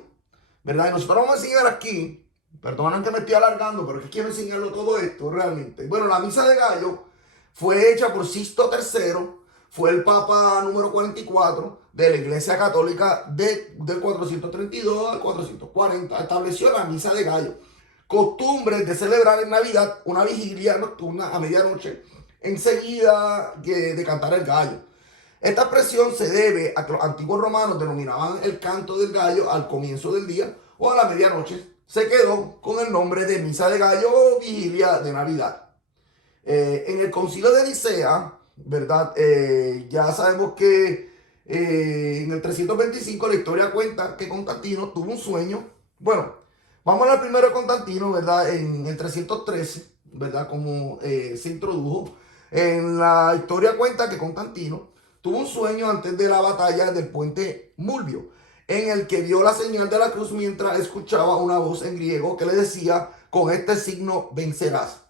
¿verdad? Y nosotros vamos a enseñar aquí, perdonen que me estoy alargando, pero es que quiero enseñarlo todo esto realmente. Bueno, la misa de gallo fue hecha por Sixto III, fue el Papa número 44 de la Iglesia Católica del 432 al 440. Estableció la misa de gallo, costumbre de celebrar en Navidad una vigilia nocturna a medianoche, enseguida de cantar el gallo. Esta expresión se debe a que los antiguos romanos denominaban el canto del gallo al comienzo del día o a la medianoche. Se quedó con el nombre de misa de gallo o vigilia de Navidad. En el concilio de Nicea, ¿verdad? Ya sabemos que en el 325 la historia cuenta que Constantino tuvo un sueño. Bueno, vamos a hablar primero de Constantino, ¿verdad? En el 313, ¿verdad? Como se introdujo. En la historia cuenta que Constantino tuvo un sueño antes de la batalla del puente Mulvio, en el que vio la señal de la cruz mientras escuchaba una voz en griego que le decía: con este signo vencerás.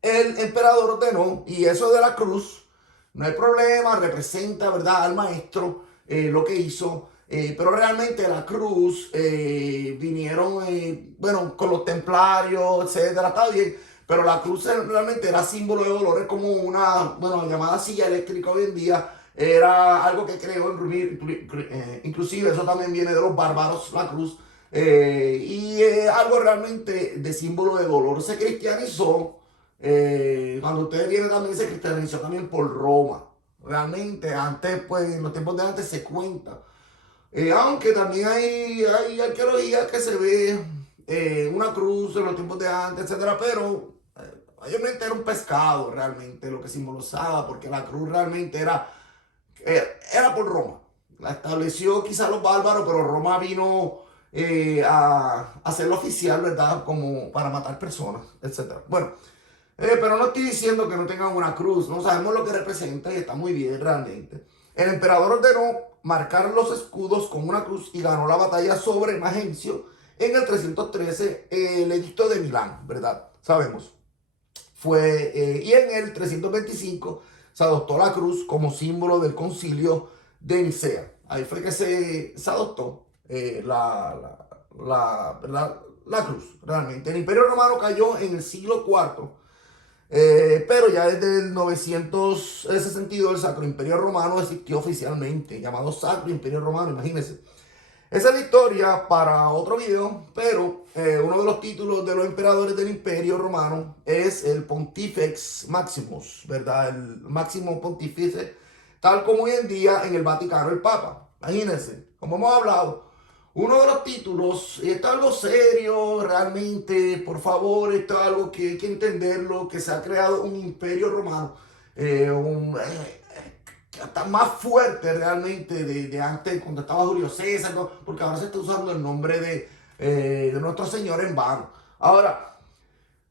El emperador ordenó, y eso de la cruz, no hay problema, representa, ¿verdad?, al maestro, lo que hizo, pero realmente la cruz, vinieron, bueno, con los templarios, etcétera, está bien, pero la cruz realmente era símbolo de dolor, es como una, bueno, llamada silla eléctrica hoy en día, era algo que creó, inclusive eso también viene de los bárbaros, la cruz, y algo realmente de símbolo de dolor. Se cristianizó. Cuando ustedes vienen también se cristianizó también por Roma. Realmente antes, pues en los tiempos de antes se cuenta. Aunque también hay arqueología que se ve una cruz en los tiempos de antes, etcétera, pero mayormente era un pescado realmente lo que simbolizaba, porque la cruz realmente era por Roma. La estableció quizás los bárbaros, pero Roma vino a hacerlo oficial, ¿verdad? Como para matar personas, etcétera. Bueno. Pero no estoy diciendo que no tengan una cruz, no sabemos lo que representa y está muy bien realmente. El emperador ordenó marcar los escudos con una cruz y ganó la batalla sobre Magencio en el 313, el edicto de Milán, ¿verdad? Sabemos. Y en el 325 se adoptó la cruz como símbolo del concilio de Nicea. Ahí fue que se adoptó la cruz, realmente. El Imperio Romano cayó en el siglo IV. Pero ya desde el 962 el Sacro Imperio Romano existió oficialmente, llamado Sacro Imperio Romano, imagínense. Esa es la historia para otro video, pero uno de los títulos de los emperadores del Imperio Romano es el Pontifex Maximus, ¿verdad? El máximo pontífice, tal como hoy en día en el Vaticano el Papa. Imagínense, como hemos hablado, uno de los títulos, esto es algo serio, realmente, por favor, esto es algo que hay que entenderlo, que se ha creado un imperio romano, hasta más fuerte realmente de antes, cuando estaba Julio César, ¿no? Porque ahora se está usando el nombre de nuestro Señor en vano. Ahora,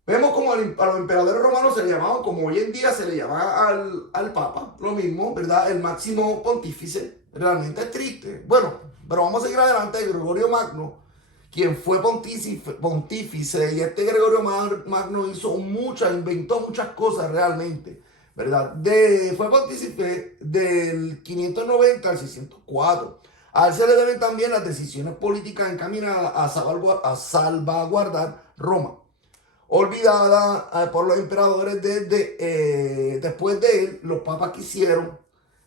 vemos como a los emperadores romanos se le llamaban, como hoy en día se le llama al Papa, lo mismo, ¿verdad? El máximo pontífice, realmente es triste. Bueno, pero vamos a seguir adelante. Gregorio Magno, quien fue pontífice, y este Gregorio Magno inventó muchas cosas realmente, ¿verdad? Fue pontífice del 590 al 604. A él se le deben también las decisiones políticas encaminadas a salvaguardar Roma, olvidada por los emperadores después de él. Los papas quisieron,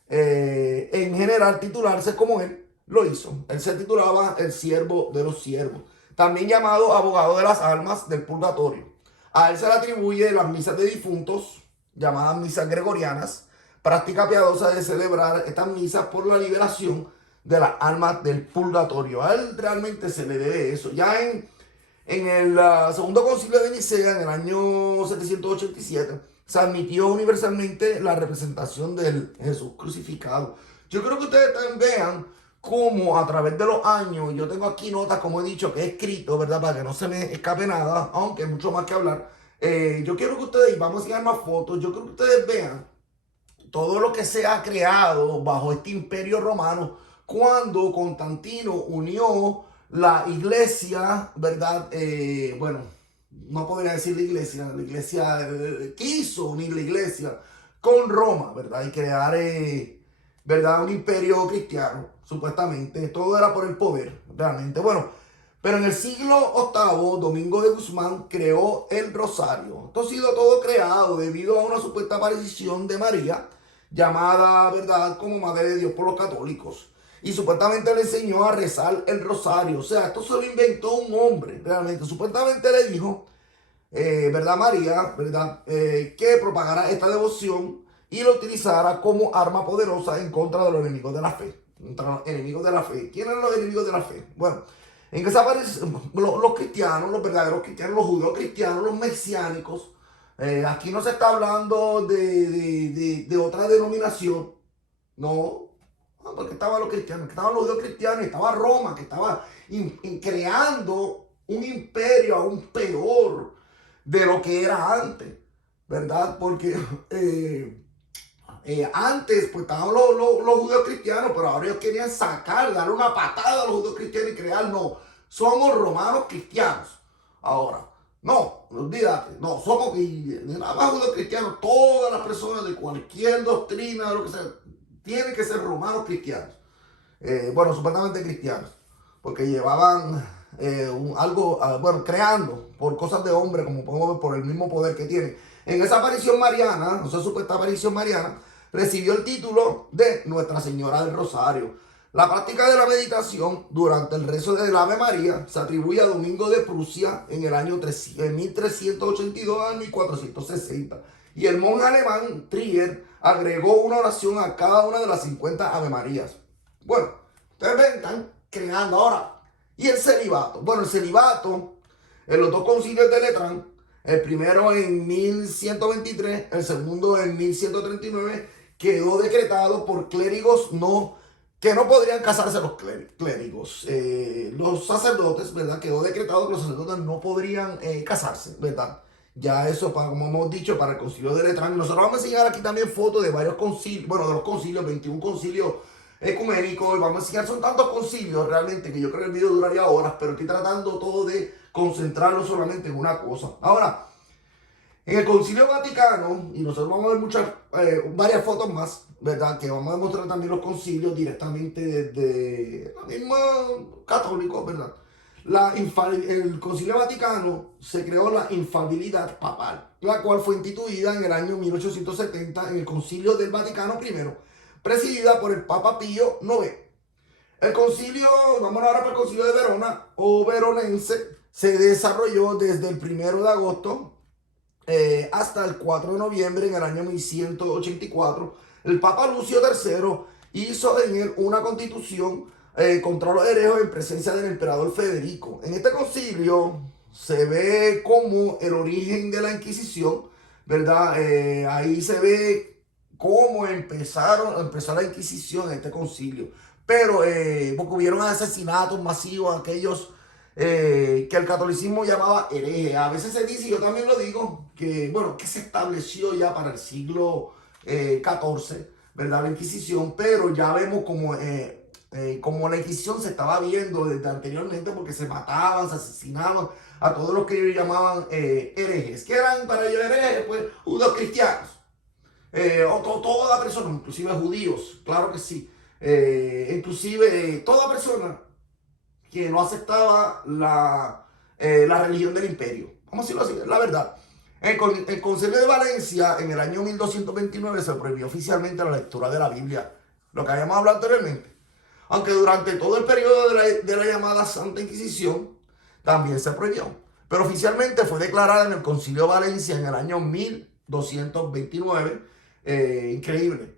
en general, titularse como él lo hizo. Él se titulaba el siervo de los siervos, también llamado abogado de las almas del purgatorio. A él se le atribuye las misas de difuntos, llamadas misas gregorianas, práctica piadosa de celebrar estas misas por la liberación de las almas del purgatorio. A él realmente se le debe eso. Ya en el segundo concilio de Nicea, en el año 787, se admitió universalmente la representación del Jesús crucificado. Yo creo que ustedes también vean cómo a través de los años, yo tengo aquí notas, como he dicho, que he escrito, ¿verdad? Para que no se me escape nada, aunque hay mucho más que hablar. Yo quiero que ustedes, y vamos a enseñar más fotos, yo quiero que ustedes vean todo lo que se ha creado bajo este imperio romano cuando Constantino unió la iglesia, ¿verdad? Bueno, no podría decir la iglesia quiso unir la iglesia con Roma, ¿verdad? Y crear, ¿verdad? Un imperio cristiano, supuestamente. Todo era por el poder, realmente. Bueno, pero en el siglo VIII, Domingo de Guzmán creó el rosario. Esto ha sido todo creado debido a una supuesta aparición de María, llamada, ¿verdad?, como Madre de Dios por los católicos. Y supuestamente le enseñó a rezar el rosario. O sea, esto se lo inventó un hombre, realmente. Supuestamente le dijo, ¿verdad, María, ¿verdad?, que propagara esta devoción y lo utilizara como arma poderosa en contra de los enemigos de la fe. Contra los enemigos de la fe. ¿Quiénes eran los enemigos de la fe? Bueno, en esa los cristianos, los verdaderos cristianos, los judíos cristianos, los mesiánicos. Aquí no se está hablando de otra denominación, no, porque estaban los cristianos, que estaban los judíos cristianos, estaba Roma, que estaba creando un imperio aún peor de lo que era antes, ¿verdad? Porque antes pues estaban los judíos cristianos, pero ahora ellos querían darle una patada a los judíos cristianos y crear, no, somos romanos cristianos. Ahora, no, olvídate, no, somos nada más judíos cristianos, todas las personas de cualquier doctrina, de lo que sea, tienen que ser romanos cristianos. Bueno, supuestamente cristianos, porque llevaban algo, bueno, creando por cosas de hombre, como podemos ver, por el mismo poder que tienen. En esa aparición mariana, no sé, supuesta aparición mariana, recibió el título de Nuestra Señora del Rosario. La práctica de la meditación durante el rezo del Ave María se atribuye a Domingo de Prusia en el año 1382 a 1460. Y el monje alemán Trier agregó una oración a cada una de las 50 Ave Marías. Bueno, ustedes ven, están creando ahora. ¿Y el celibato? Bueno, el celibato, en los dos concilios de Letrán, el primero en 1123, el segundo en 1139, quedó decretado por clérigos que no podrían casarse los clérigos. Los sacerdotes, ¿verdad? Quedó decretado que los sacerdotes no podrían casarse, ¿verdad? Ya eso, como hemos dicho, para el concilio de Letrán. Nosotros vamos a enseñar aquí también fotos de varios concilios, bueno, de los concilios, 21 concilios ecuménicos, y vamos a enseñar, son tantos concilios realmente que yo creo que el video duraría horas, pero estoy tratando todo de concentrarlo solamente en una cosa. Ahora, en el Concilio Vaticano, y nosotros vamos a ver varias fotos más, ¿verdad? Que vamos a demostrar también los concilios directamente desde la misma católicos, ¿verdad? El Concilio Vaticano se creó la infalibilidad papal, la cual fue instituida en el año 1870 en el Concilio del Vaticano I, presidida por el Papa Pío IX. El concilio, vamos ahora para el concilio de Verona o veronense, se desarrolló desde el 1 de agosto hasta el 4 de noviembre en el año 1184. El Papa Lucio III hizo en él una constitución contra los herejes en presencia del emperador Federico. En este concilio se ve como el origen de la Inquisición, ¿verdad? Ahí se ve cómo empezó la Inquisición en este concilio. Pero porque hubieron asesinatos masivos, aquellos que el catolicismo llamaba hereje. A veces se dice, y yo también lo digo, que bueno, que se estableció ya para el siglo XIV, ¿verdad? La Inquisición, pero ya vemos como la Inquisición se estaba viendo desde anteriormente, porque se mataban, se asesinaban a todos los que ellos llamaban herejes. ¿Qué eran para ellos herejes? Pues judíos cristianos. Toda persona, inclusive judíos, claro que sí. Inclusive toda persona que no aceptaba la religión del imperio. Vamos a decirlo así, la verdad. El Concilio de Valencia, en el año 1229, se prohibió oficialmente la lectura de la Biblia, lo que habíamos hablado anteriormente. Aunque durante todo el periodo de la llamada Santa Inquisición, también se prohibió. Pero oficialmente fue declarada en el Concilio de Valencia en el año 1229. Increíble.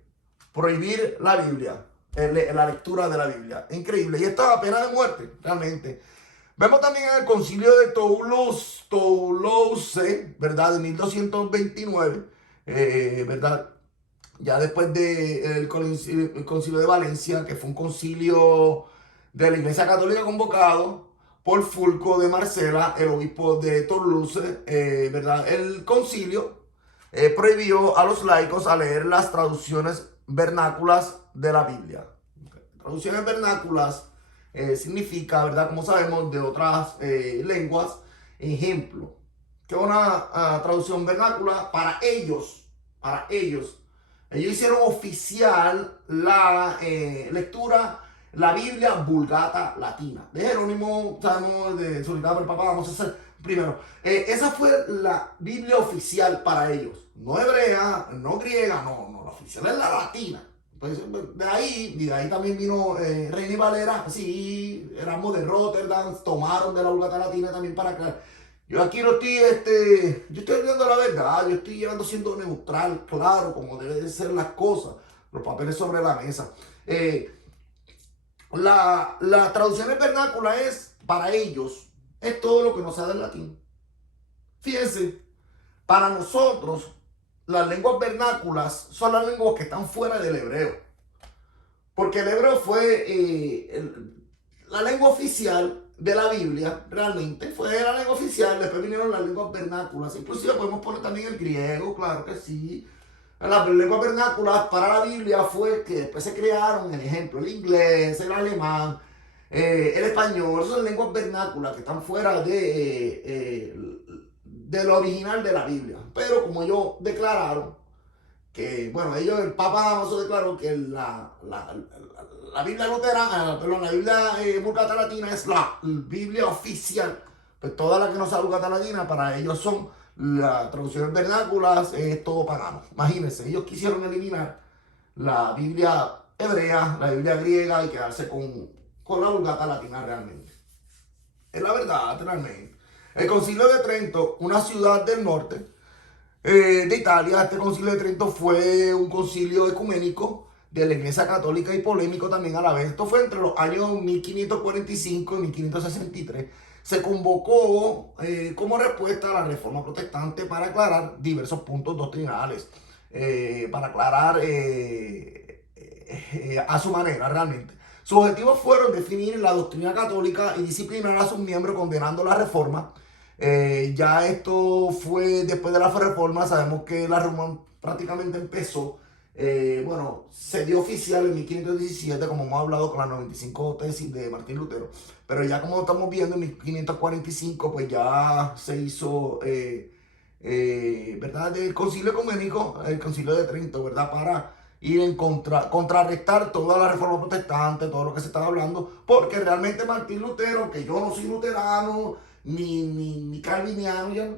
Prohibir la Biblia, la lectura de la Biblia. Increíble. Y esto es a pena de muerte, realmente. Vemos también en el concilio de Toulouse, ¿verdad? De 1229, ¿verdad? Ya después del concilio de Valencia, que fue un concilio de la Iglesia Católica convocado por Fulco de Marcela, el obispo de Toulouse, ¿verdad? El concilio prohibió a los laicos a leer las traducciones vernáculas de la Biblia. Traducciones vernáculas significa, ¿verdad? Como sabemos, de otras lenguas. Ejemplo, que es una traducción vernácula para ellos, para ellos. Ellos hicieron oficial la lectura, la Biblia Vulgata Latina. De Jerónimo, sabemos, de Solicitado por el Papa, vamos a hacer primero. Esa fue la Biblia oficial para ellos. No hebrea, no griega, no, la oficial es la latina. Pues de ahí también vino Reina y Valera, sí, éramos de Rotterdam, tomaron de la Vulgata Latina también para aclarar. Yo aquí no estoy, yo estoy hablando la verdad, yo estoy llevando siendo neutral, claro, como deben de ser las cosas, los papeles sobre la mesa. La traducción en vernácula es, para ellos, es todo lo que nos da del latín. Fíjense, para nosotros, las lenguas vernáculas son las lenguas que están fuera del hebreo. Porque el hebreo fue la lengua oficial de la Biblia, realmente. Fue la lengua oficial, después vinieron las lenguas vernáculas. Inclusive podemos poner también el griego, claro que sí. Las lenguas vernáculas para la Biblia fue que después se crearon, el ejemplo, el inglés, el alemán, el español. Esas son lenguas vernáculas que están fuera de lo original de la Biblia. Pero como ellos declararon, que, bueno, ellos, el Papa Damaso declaró que la Biblia luterana, perdón, la Biblia Vulgata Latina es la Biblia oficial. Pues toda la que no sea Vulgata Latina, para ellos son las traducciones vernáculas, es todo pagano. Imagínense, ellos quisieron eliminar la Biblia hebrea, la Biblia griega y quedarse con la Vulgata Latina realmente. Es la verdad, realmente. El Concilio de Trento, una ciudad del norte de Italia, este Concilio de Trento fue un concilio ecuménico de la Iglesia Católica y polémico también a la vez. Esto fue entre los años 1545 y 1563. Se convocó como respuesta a la Reforma Protestante para aclarar diversos puntos doctrinales, para aclarar a su manera realmente. Sus objetivos fueron definir la doctrina católica y disciplinar a sus miembros condenando la reforma. Ya esto fue después de la reforma, sabemos que la reforma prácticamente empezó, bueno, se dio oficial en 1517, como hemos hablado con las 95 tesis de Martín Lutero, pero ya como estamos viendo en 1545, pues ya se hizo, ¿verdad? El concilio ecuménico, el concilio de Trento, ¿verdad? Para ir en contrarrestar toda la reforma protestante, todo lo que se estaba hablando, porque realmente Martín Lutero, que yo no soy luterano, ni calviniano, ya,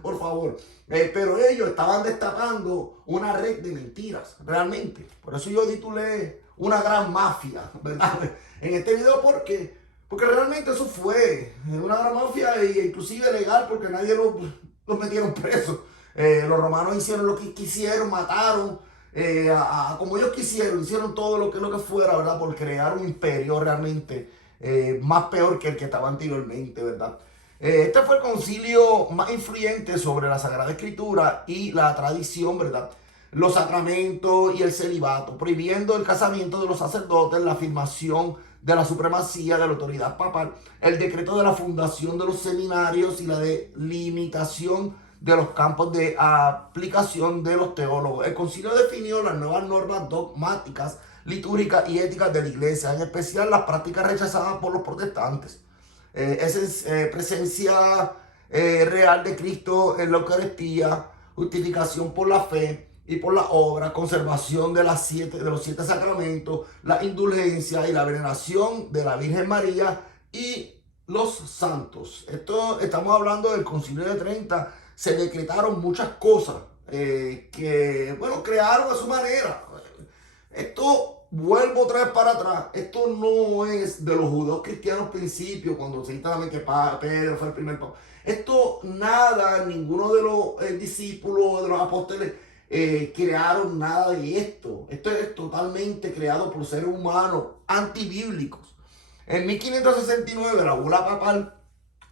por favor, pero ellos estaban destapando una red de mentiras, realmente. Por eso yo titulé una gran mafia, ¿verdad? En este video, porque realmente eso fue una gran mafia e inclusive legal, porque nadie los metieron presos. Los romanos hicieron lo que quisieron, mataron como ellos quisieron, hicieron todo lo que fuera, ¿verdad? Por crear un imperio realmente más peor que el que estaba anteriormente, ¿verdad? Este fue el concilio más influyente sobre la Sagrada Escritura y la tradición, ¿verdad? Los sacramentos y el celibato, prohibiendo el casamiento de los sacerdotes, la afirmación de la supremacía de la autoridad papal, el decreto de la fundación de los seminarios y la delimitación de los campos de aplicación de los teólogos. El concilio definió las nuevas normas dogmáticas, litúrgicas y éticas de la iglesia, en especial las prácticas rechazadas por los protestantes. Presencia real de Cristo en la Eucaristía, justificación por la fe y por la obra, conservación de los 7 sacramentos, la indulgencia y la veneración de la Virgen María y los santos. Esto estamos hablando del Concilio de Trento. Se decretaron muchas cosas que, bueno, crearon a su manera. Esto, vuelvo otra vez para atrás, esto no es de los judíos cristianos principios, cuando se dice también que Pedro fue el primer papa. Esto nada, ninguno de los discípulos, de los apóstoles, crearon nada de esto. Esto es totalmente creado por seres humanos antibíblicos. En 1569 la bula papal,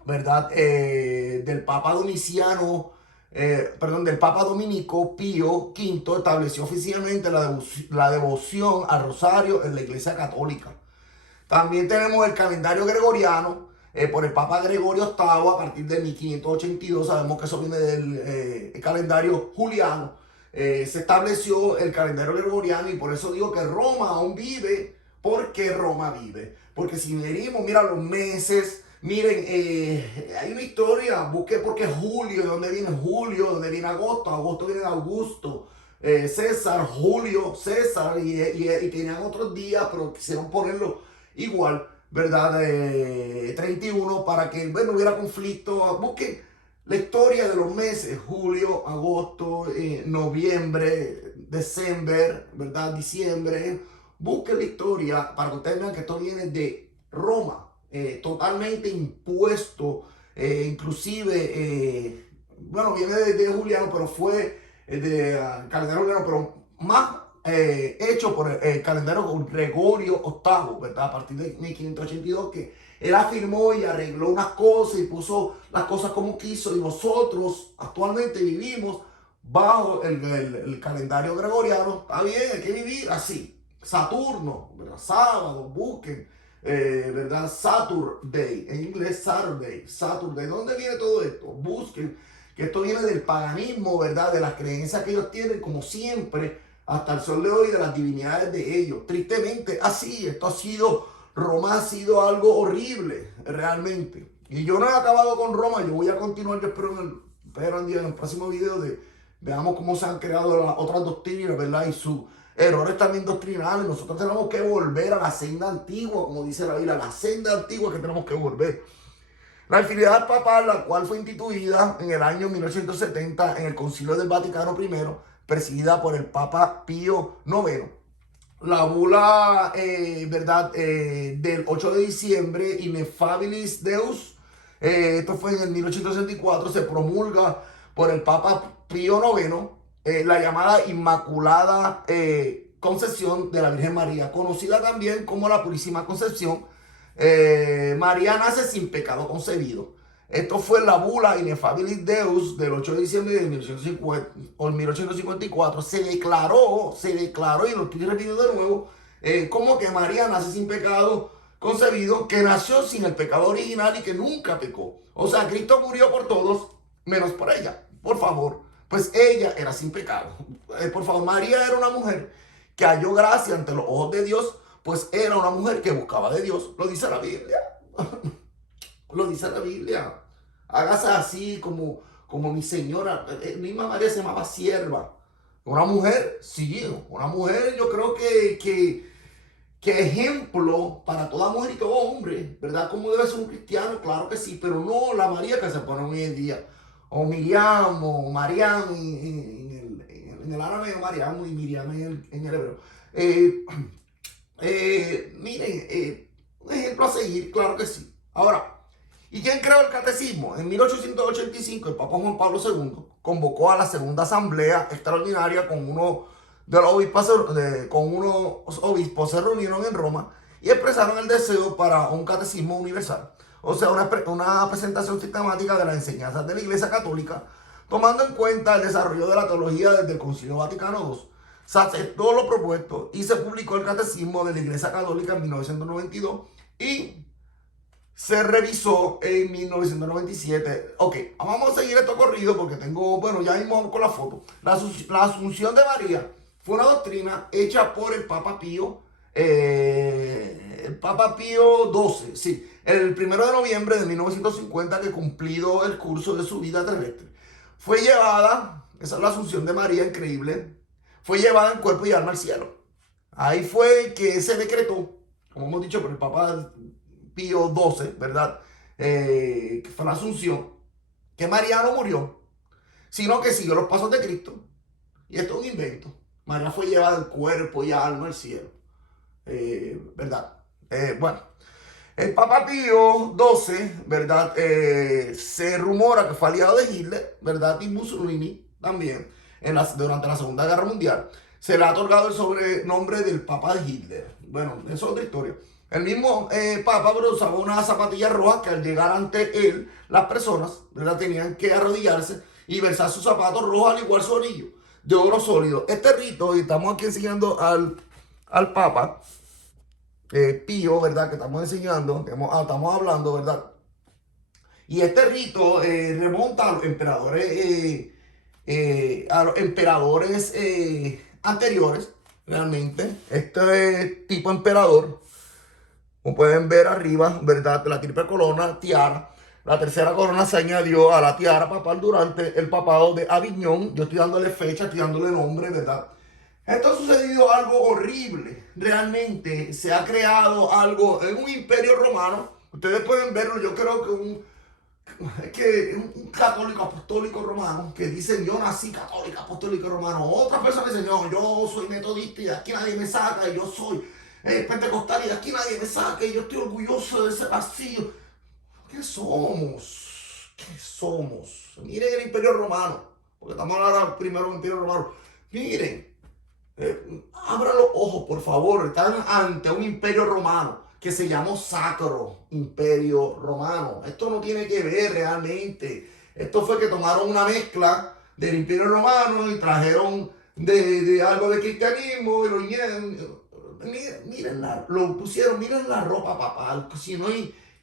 ¿verdad? Del Papa Domiciano, del Papa Dominico Pío V estableció oficialmente la devoción al rosario en la Iglesia Católica. También tenemos el calendario gregoriano por el Papa Gregorio VIII a partir de 1582. Sabemos que eso viene del calendario juliano. Se estableció el calendario gregoriano y por eso digo que Roma aún vive. ¿Por qué Roma vive? Porque si medimos, mira los meses, Miren, hay una historia, busqué porque Julio, ¿de dónde viene Julio? ¿De dónde viene Agosto? Agosto viene de Augusto. César, Julio, César, y tenían otros días, pero quisieron ponerlo igual, ¿verdad? 31 para que, bueno, hubiera conflicto. Busquen la historia de los meses, julio, agosto, noviembre, diciembre, ¿verdad? Diciembre. Busquen la historia para que ustedes vean que esto viene de Roma, totalmente impuesto, inclusive, bueno, viene de Juliano, pero fue de calendario juliano, pero más hecho por el calendario Gregorio VIII, ¿verdad? A partir de 1582, que él afirmó y arregló unas cosas y puso las cosas como quiso, y nosotros actualmente vivimos bajo el calendario gregoriano. Está bien, hay que vivir así. Saturno, ¿verdad? Sábado, busquen, ¿verdad? Saturday, en inglés Saturday, Saturday. ¿Dónde viene todo esto? Busquen que esto viene del paganismo, ¿verdad? De las creencias que ellos tienen, como siempre, hasta el sol de hoy, de las divinidades de ellos. Tristemente, así, esto ha sido, Roma ha sido algo horrible, realmente. Y yo no he acabado con Roma, yo voy a continuar, yo espero en el próximo video veamos cómo se han creado las otras doctrinas, ¿verdad? Y sus errores también doctrinales. Nosotros tenemos que volver a la senda antigua, como dice la Biblia, la senda antigua que tenemos que volver. La infidelidad papal, la cual fue instituida en el año 1870 en el Concilio del Vaticano I, presidida por el Papa Pío IX. La bula, ¿verdad? Del 8 de diciembre, Ineffabilis Deus, esto fue en el 1864, se promulga por el Papa Pío IX, la llamada Inmaculada Concepción de la Virgen María, conocida también como la Purísima Concepción. María nace sin pecado concebido. Esto fue la bula Ineffabilis Deus del 8 de diciembre de 1854. Se declaró, y lo estoy repitiendo de nuevo, como que María nace sin pecado concebido, que nació sin el pecado original y que nunca pecó. O sea, Cristo murió por todos, menos por ella. Por favor, pues ella era sin pecado. Por favor, María era una mujer que halló gracia ante los ojos de Dios, pues era una mujer que buscaba de Dios. Lo dice la Biblia. Lo dice la Biblia. Hágase así como mi señora. Misma María se llamaba sierva. Una mujer, sí, una mujer, yo creo que ejemplo para toda mujer y todo hombre, ¿verdad? ¿Cómo debe ser un cristiano? Claro que sí, pero no la María que se pone hoy en día. O Miriam, o Mariam en el árabe, o Mariam y Miriam en el hebreo. Miren, un ejemplo a seguir, claro que sí. Ahora, ¿y quién creó el catecismo? En 1885, el Papa Juan Pablo II convocó a la segunda asamblea extraordinaria con unos obispos se reunieron en Roma y expresaron el deseo para un catecismo universal. O sea, una presentación sistemática de las enseñanzas de la Iglesia Católica, tomando en cuenta el desarrollo de la teología desde el Concilio Vaticano II. Se aceptó lo propuesto y se publicó el Catecismo de la Iglesia Católica en 1992 y se revisó en 1997. Ok, vamos a seguir esto corrido porque tengo, bueno, ya mismo con la foto. La Asunción de María fue una doctrina hecha por el Papa Pío XII, sí, el 1 de noviembre de 1950, que cumplido el curso de su vida terrestre. Fue llevada, esa es la Asunción de María, increíble, fue llevada en cuerpo y alma al cielo. Ahí fue que se decretó, como hemos dicho, por el Papa Pío XII, ¿verdad? Que fue la Asunción, que María no murió, sino que siguió los pasos de Cristo. Y esto es un invento. María fue llevada en cuerpo y alma al cielo, ¿verdad? Bueno, el Papa Pío XII, ¿verdad? Se rumora que fue aliado de Hitler, ¿verdad? Y Mussolini también, durante la Segunda Guerra Mundial. Se le ha otorgado el sobrenombre del Papa de Hitler. Bueno, eso es otra historia. El mismo Papa, pero usaba una zapatilla roja que al llegar ante él, las personas, ¿verdad?, tenían que arrodillarse y versar sus zapatos rojos al igual su anillo de oro sólido. Este rito, y estamos aquí enseñando al Papa Pío, ¿verdad?, que estamos enseñando, estamos hablando, ¿verdad? Y este rito remonta a los emperadores anteriores, realmente. Este tipo emperador, Como pueden ver arriba, ¿verdad? La triple corona, tiara. La tercera corona se añadió a la tiara papal durante el papado de Aviñón. Yo estoy dándole fecha, estoy dándole nombre, ¿verdad? Esto ha sucedido algo horrible. Realmente se ha creado algo en un imperio romano. Ustedes pueden verlo, yo creo que un católico apostólico romano que dicen yo nací católico apostólico romano. Otras personas dicen no, yo soy metodista y de aquí nadie me saca, y yo soy pentecostal y de aquí nadie me saca, y yo estoy orgulloso de ese vacío. ¿Qué somos? ¿Qué somos? Miren el imperio romano, porque estamos hablando primero del imperio romano. Miren, abran los ojos, por favor. Están ante un imperio romano que se llamó Sacro Imperio Romano. Esto no tiene que ver realmente. Esto fue que tomaron una mezcla del imperio romano y trajeron de algo de cristianismo y lo lo pusieron, miren la ropa papal, si no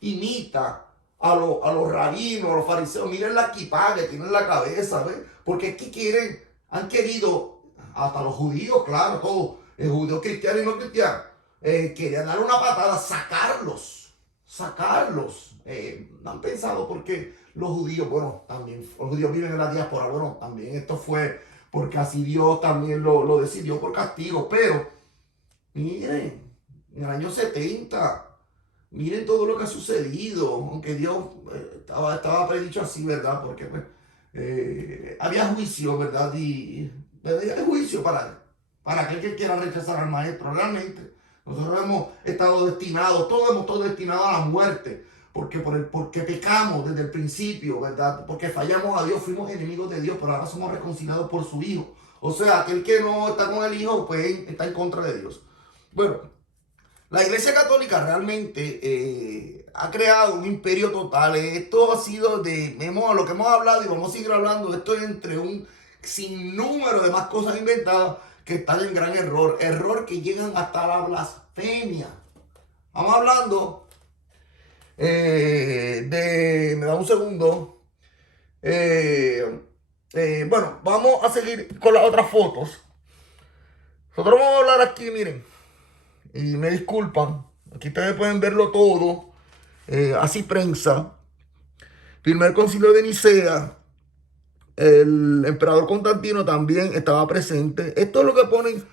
imita a los rabinos, a los fariseos, miren la equipaje que tienen en la cabeza, ¿ves? Porque aquí han querido, hasta los judíos, claro, todos, judíos cristianos y no cristianos, querían darle una patada, sacarlos. No han pensado porque los judíos, bueno, también, los judíos viven en la diáspora, bueno, también esto fue porque así Dios también lo decidió por castigo, pero miren, en el año 70, miren todo lo que ha sucedido, aunque Dios estaba predicho así, ¿verdad? Porque pues, había juicio, ¿verdad? Y hay juicio para aquel que quiera rechazar al maestro. Realmente, nosotros hemos estado destinados, todos hemos estado destinados a la muerte, porque pecamos desde el principio, ¿verdad? Porque fallamos a Dios, fuimos enemigos de Dios, pero ahora somos reconciliados por su Hijo. O sea, aquel que no está con el Hijo, pues está en contra de Dios. Bueno, la Iglesia Católica realmente ha creado un imperio total. Esto ha sido lo que hemos hablado y vamos a seguir hablando. Esto es entre un sinnúmero de más cosas inventadas que están en gran error. Error que llegan hasta la blasfemia. Vamos hablando me da un segundo. Bueno, vamos a seguir con las otras fotos. Nosotros vamos a hablar aquí, miren. Y me disculpan, aquí ustedes pueden verlo todo, así prensa. Primer concilio de Nicea, el emperador Constantino también estaba presente. Esto es lo que ponen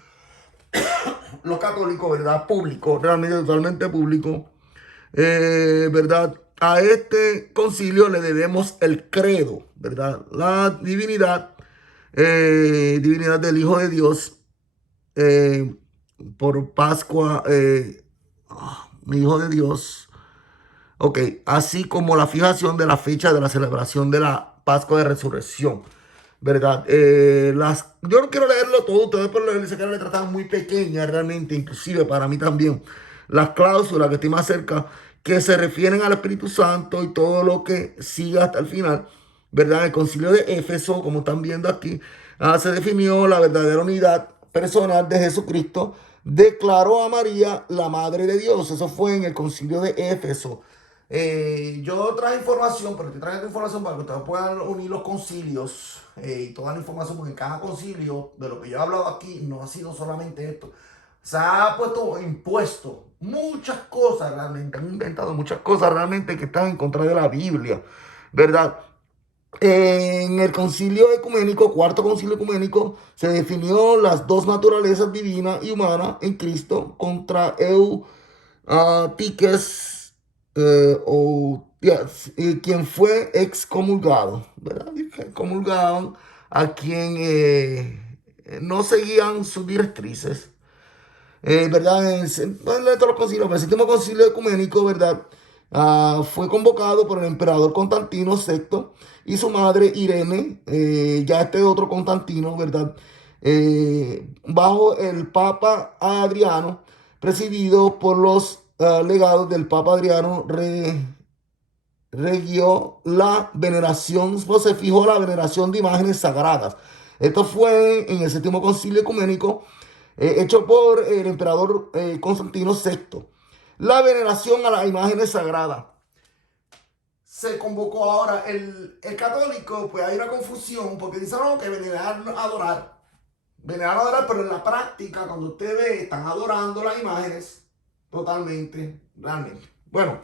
los católicos, ¿verdad? Público, realmente totalmente público, ¿verdad? A este concilio le debemos el credo, ¿verdad? La divinidad del Hijo de Dios, eh, por Pascua, mi Hijo de Dios. Ok, así como la fijación de la fecha de la celebración de la Pascua de Resurrección, ¿verdad? Yo no quiero leerlo todo, ustedes por leerlo, que la letra está muy pequeña realmente, inclusive para mí también. Las cláusulas que estoy más cerca, que se refieren al Espíritu Santo y todo lo que sigue hasta el final, ¿verdad? El concilio de Éfeso, como están viendo aquí, se definió la verdadera unidad personal de Jesucristo, declaró a María la Madre de Dios. Eso fue en el concilio de Éfeso. Yo traje información, pero estoy trayendo información para que ustedes puedan unir los concilios y toda la información, porque en cada concilio de lo que yo he hablado aquí no ha sido solamente esto. Se ha impuesto muchas cosas realmente, han inventado muchas cosas realmente que están en contra de la Biblia, ¿verdad? En el concilio ecuménico, cuarto concilio ecuménico, se definió las dos naturalezas divina y humana en Cristo contra Tiques, quien fue excomulgado, ¿verdad? Excomulgaban a quien no seguían sus directrices, ¿verdad? En todos los concilios, pero el séptimo concilio ecuménico, ¿verdad? Fue convocado por el emperador Constantino VI y su madre Irene, ya este otro Constantino, ¿verdad? Bajo el Papa Adriano, presidido por los legados del Papa Adriano, regió la veneración, pues se fijó la veneración de imágenes sagradas. Esto fue en el séptimo concilio ecuménico, hecho por el emperador Constantino VI. La veneración a las imágenes sagradas. Se convocó ahora el católico, pues hay una confusión, porque dicen no, que venerar, adorar, pero en la práctica, cuando usted ve, están adorando las imágenes, totalmente, realmente. Bueno,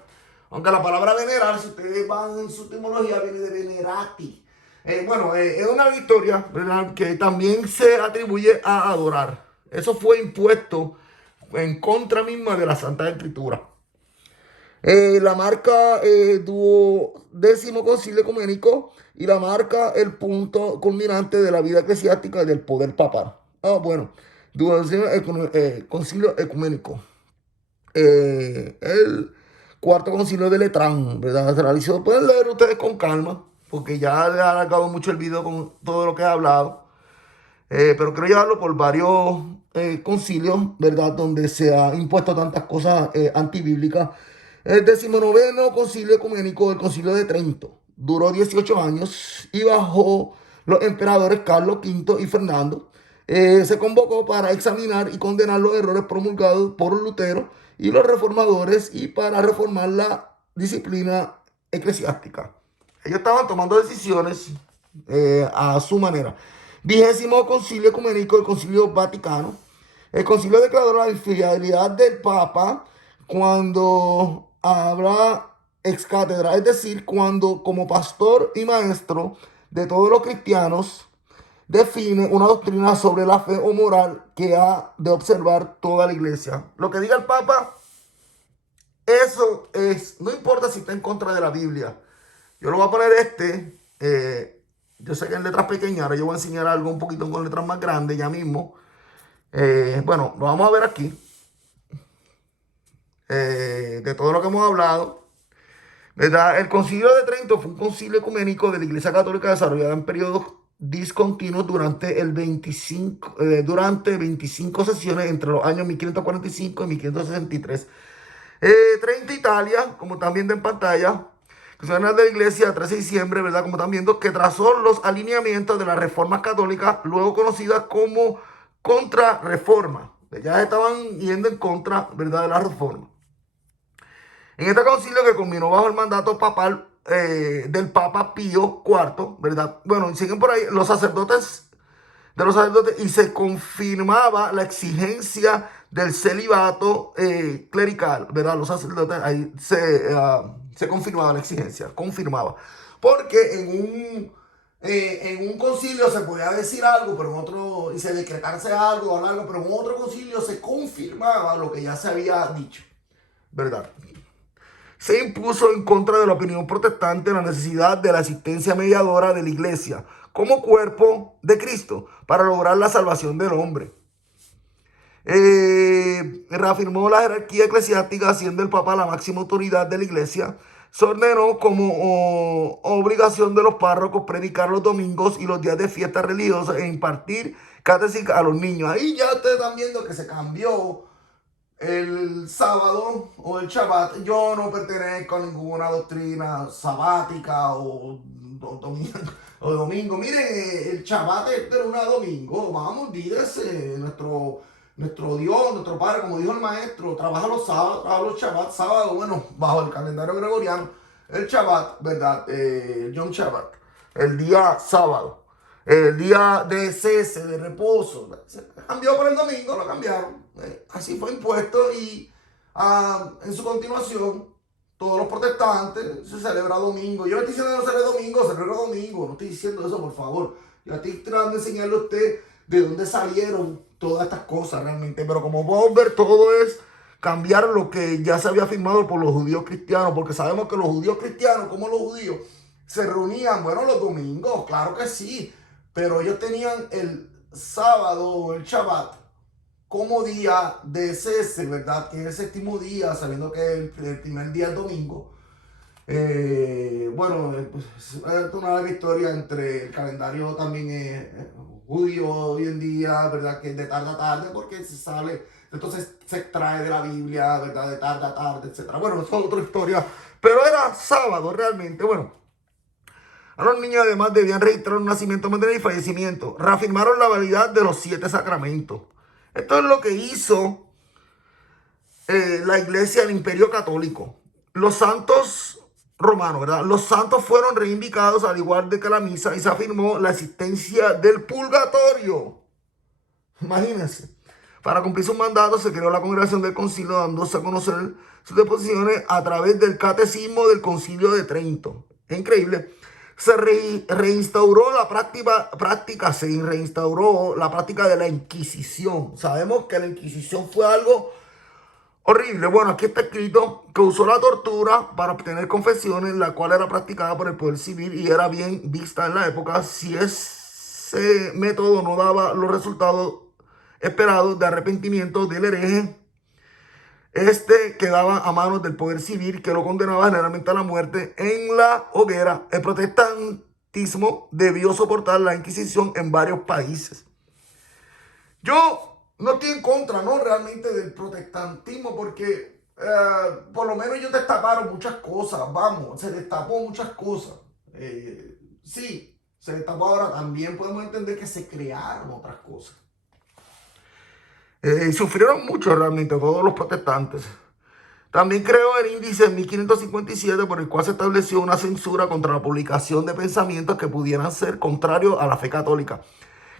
aunque la palabra venerar, si ustedes van en su etimología, viene de venerati. Es una victoria, ¿verdad?, que también se atribuye a adorar. Eso fue impuesto en contra misma de la Santa Escritura. La marca duodécimo concilio ecuménico y la marca el punto culminante de la vida eclesiástica y del poder papal. Bueno, duodécimo concilio ecuménico. El cuarto concilio de Letrán, ¿verdad? Se realizó, pueden leer ustedes con calma, porque ya le ha alargado mucho el video con todo lo que he hablado. Pero quiero llevarlo por varios concilios, ¿verdad? Donde se ha impuesto tantas cosas antibíblicas. El 19º concilio ecuménico del concilio de Trento duró 18 años y bajo los emperadores Carlos V y Fernando se convocó para examinar y condenar los errores promulgados por Lutero y los reformadores y para reformar la disciplina eclesiástica. Ellos estaban tomando decisiones a su manera. 20º concilio ecuménico, el concilio vaticano. El concilio declaró la infidelidad del Papa cuando habla ex cátedra, es decir, cuando como pastor y maestro de todos los cristianos define una doctrina sobre la fe o moral que ha de observar toda la iglesia. Lo que diga el Papa, eso es, no importa si está en contra de la Biblia. Yo lo voy a poner yo sé que en letras pequeñas, ahora yo voy a enseñar algo un poquito con letras más grandes ya mismo. Bueno, lo vamos a ver aquí. De todo lo que hemos hablado, ¿verdad? El concilio de Trento fue un concilio ecuménico de la Iglesia Católica desarrollado en periodos discontinuos durante 25 sesiones entre los años 1545 y 1563. Trento, Italia, como están viendo en pantalla, que son de la Iglesia, 13 de diciembre, ¿verdad? Como están viendo, que trazó los alineamientos de las reformas católicas, luego conocidas como contrarreforma. Ya estaban yendo en contra, ¿verdad?, de la reforma. En este concilio que culminó bajo el mandato papal del Papa Pío IV, ¿verdad? Bueno, y siguen por ahí los sacerdotes y se confirmaba la exigencia del celibato clerical, ¿verdad? Los sacerdotes ahí se confirmaba la exigencia, confirmaba. Porque en un concilio se podía decir algo, pero en otro, y se decretarse algo, pero en otro concilio se confirmaba lo que ya se había dicho, ¿verdad? Se impuso en contra de la opinión protestante la necesidad de la asistencia mediadora de la Iglesia como cuerpo de Cristo para lograr la salvación del hombre. Reafirmó la jerarquía eclesiástica, siendo el Papa la máxima autoridad de la Iglesia. Se ordenó como obligación de los párrocos predicar los domingos y los días de fiesta religiosa e impartir catequesis a los niños. Ahí ya ustedes están viendo que se cambió el sábado o el Shabbat. Yo no pertenezco a ninguna doctrina sabática o domingo. Miren, el Shabbat es de lunes a domingo. Vamos, olvídese. Nuestro Dios, nuestro Padre, como dijo el maestro, trabaja los sábados, trabaja los Shabbat, sábado, bueno, bajo el calendario gregoriano, el Shabbat, ¿verdad? Yom Shabbat, el día sábado, el día de cese, de reposo. Se cambió por el domingo, lo cambiaron. Así fue impuesto y en su continuación, todos los protestantes se celebra domingo. Yo no estoy diciendo que no celebra domingo, celebra domingo. No estoy diciendo eso, por favor. Yo estoy tratando de enseñarle a usted de dónde salieron todas estas cosas realmente. Pero como podemos ver, todo es cambiar lo que ya se había firmado por los judíos cristianos. Porque sabemos que los judíos cristianos, como los judíos, se reunían, bueno, los domingos, claro que sí. Pero ellos tenían el sábado o el Shabbat como día de cese, ¿verdad? Que es el séptimo día, sabiendo que el primer día es domingo. Pues, es una larga historia entre el calendario también judío hoy en día, ¿verdad? Que es de tarde a tarde, porque se sale, entonces se extrae de la Biblia, ¿verdad? De tarde a tarde, etc. Bueno, eso es otra historia, pero era sábado realmente. Bueno, a los niños además debían registrar un nacimiento, matrimonio y fallecimiento. Reafirmaron la validad de los 7 sacramentos. Esto es lo que hizo la Iglesia del Imperio Católico. Los santos romanos, ¿verdad? Los santos fueron reivindicados al igual de que la misa y se afirmó la existencia del purgatorio. Imagínense. Para cumplir sus mandatos se creó la Congregación del Concilio, dándose a conocer sus disposiciones a través del Catecismo del Concilio de Trento. Es increíble. Reinstauró la práctica de la Inquisición. Sabemos que la Inquisición fue algo horrible. Bueno, aquí está escrito que usó la tortura para obtener confesiones, la cual era practicada por el poder civil y era bien vista en la época. Si ese método no daba los resultados esperados de arrepentimiento del hereje, este quedaba a manos del poder civil, que lo condenaba generalmente a la muerte en la hoguera. El protestantismo debió soportar la Inquisición en varios países. Yo no estoy en contra, ¿no? Realmente del protestantismo, porque por lo menos ellos destaparon muchas cosas, vamos, se destapó muchas cosas. Sí, se destapó. Ahora también podemos entender que se crearon otras cosas. Sufrieron mucho realmente todos los protestantes. También creó el índice en 1557 por el cual se estableció una censura contra la publicación de pensamientos que pudieran ser contrarios a la fe católica,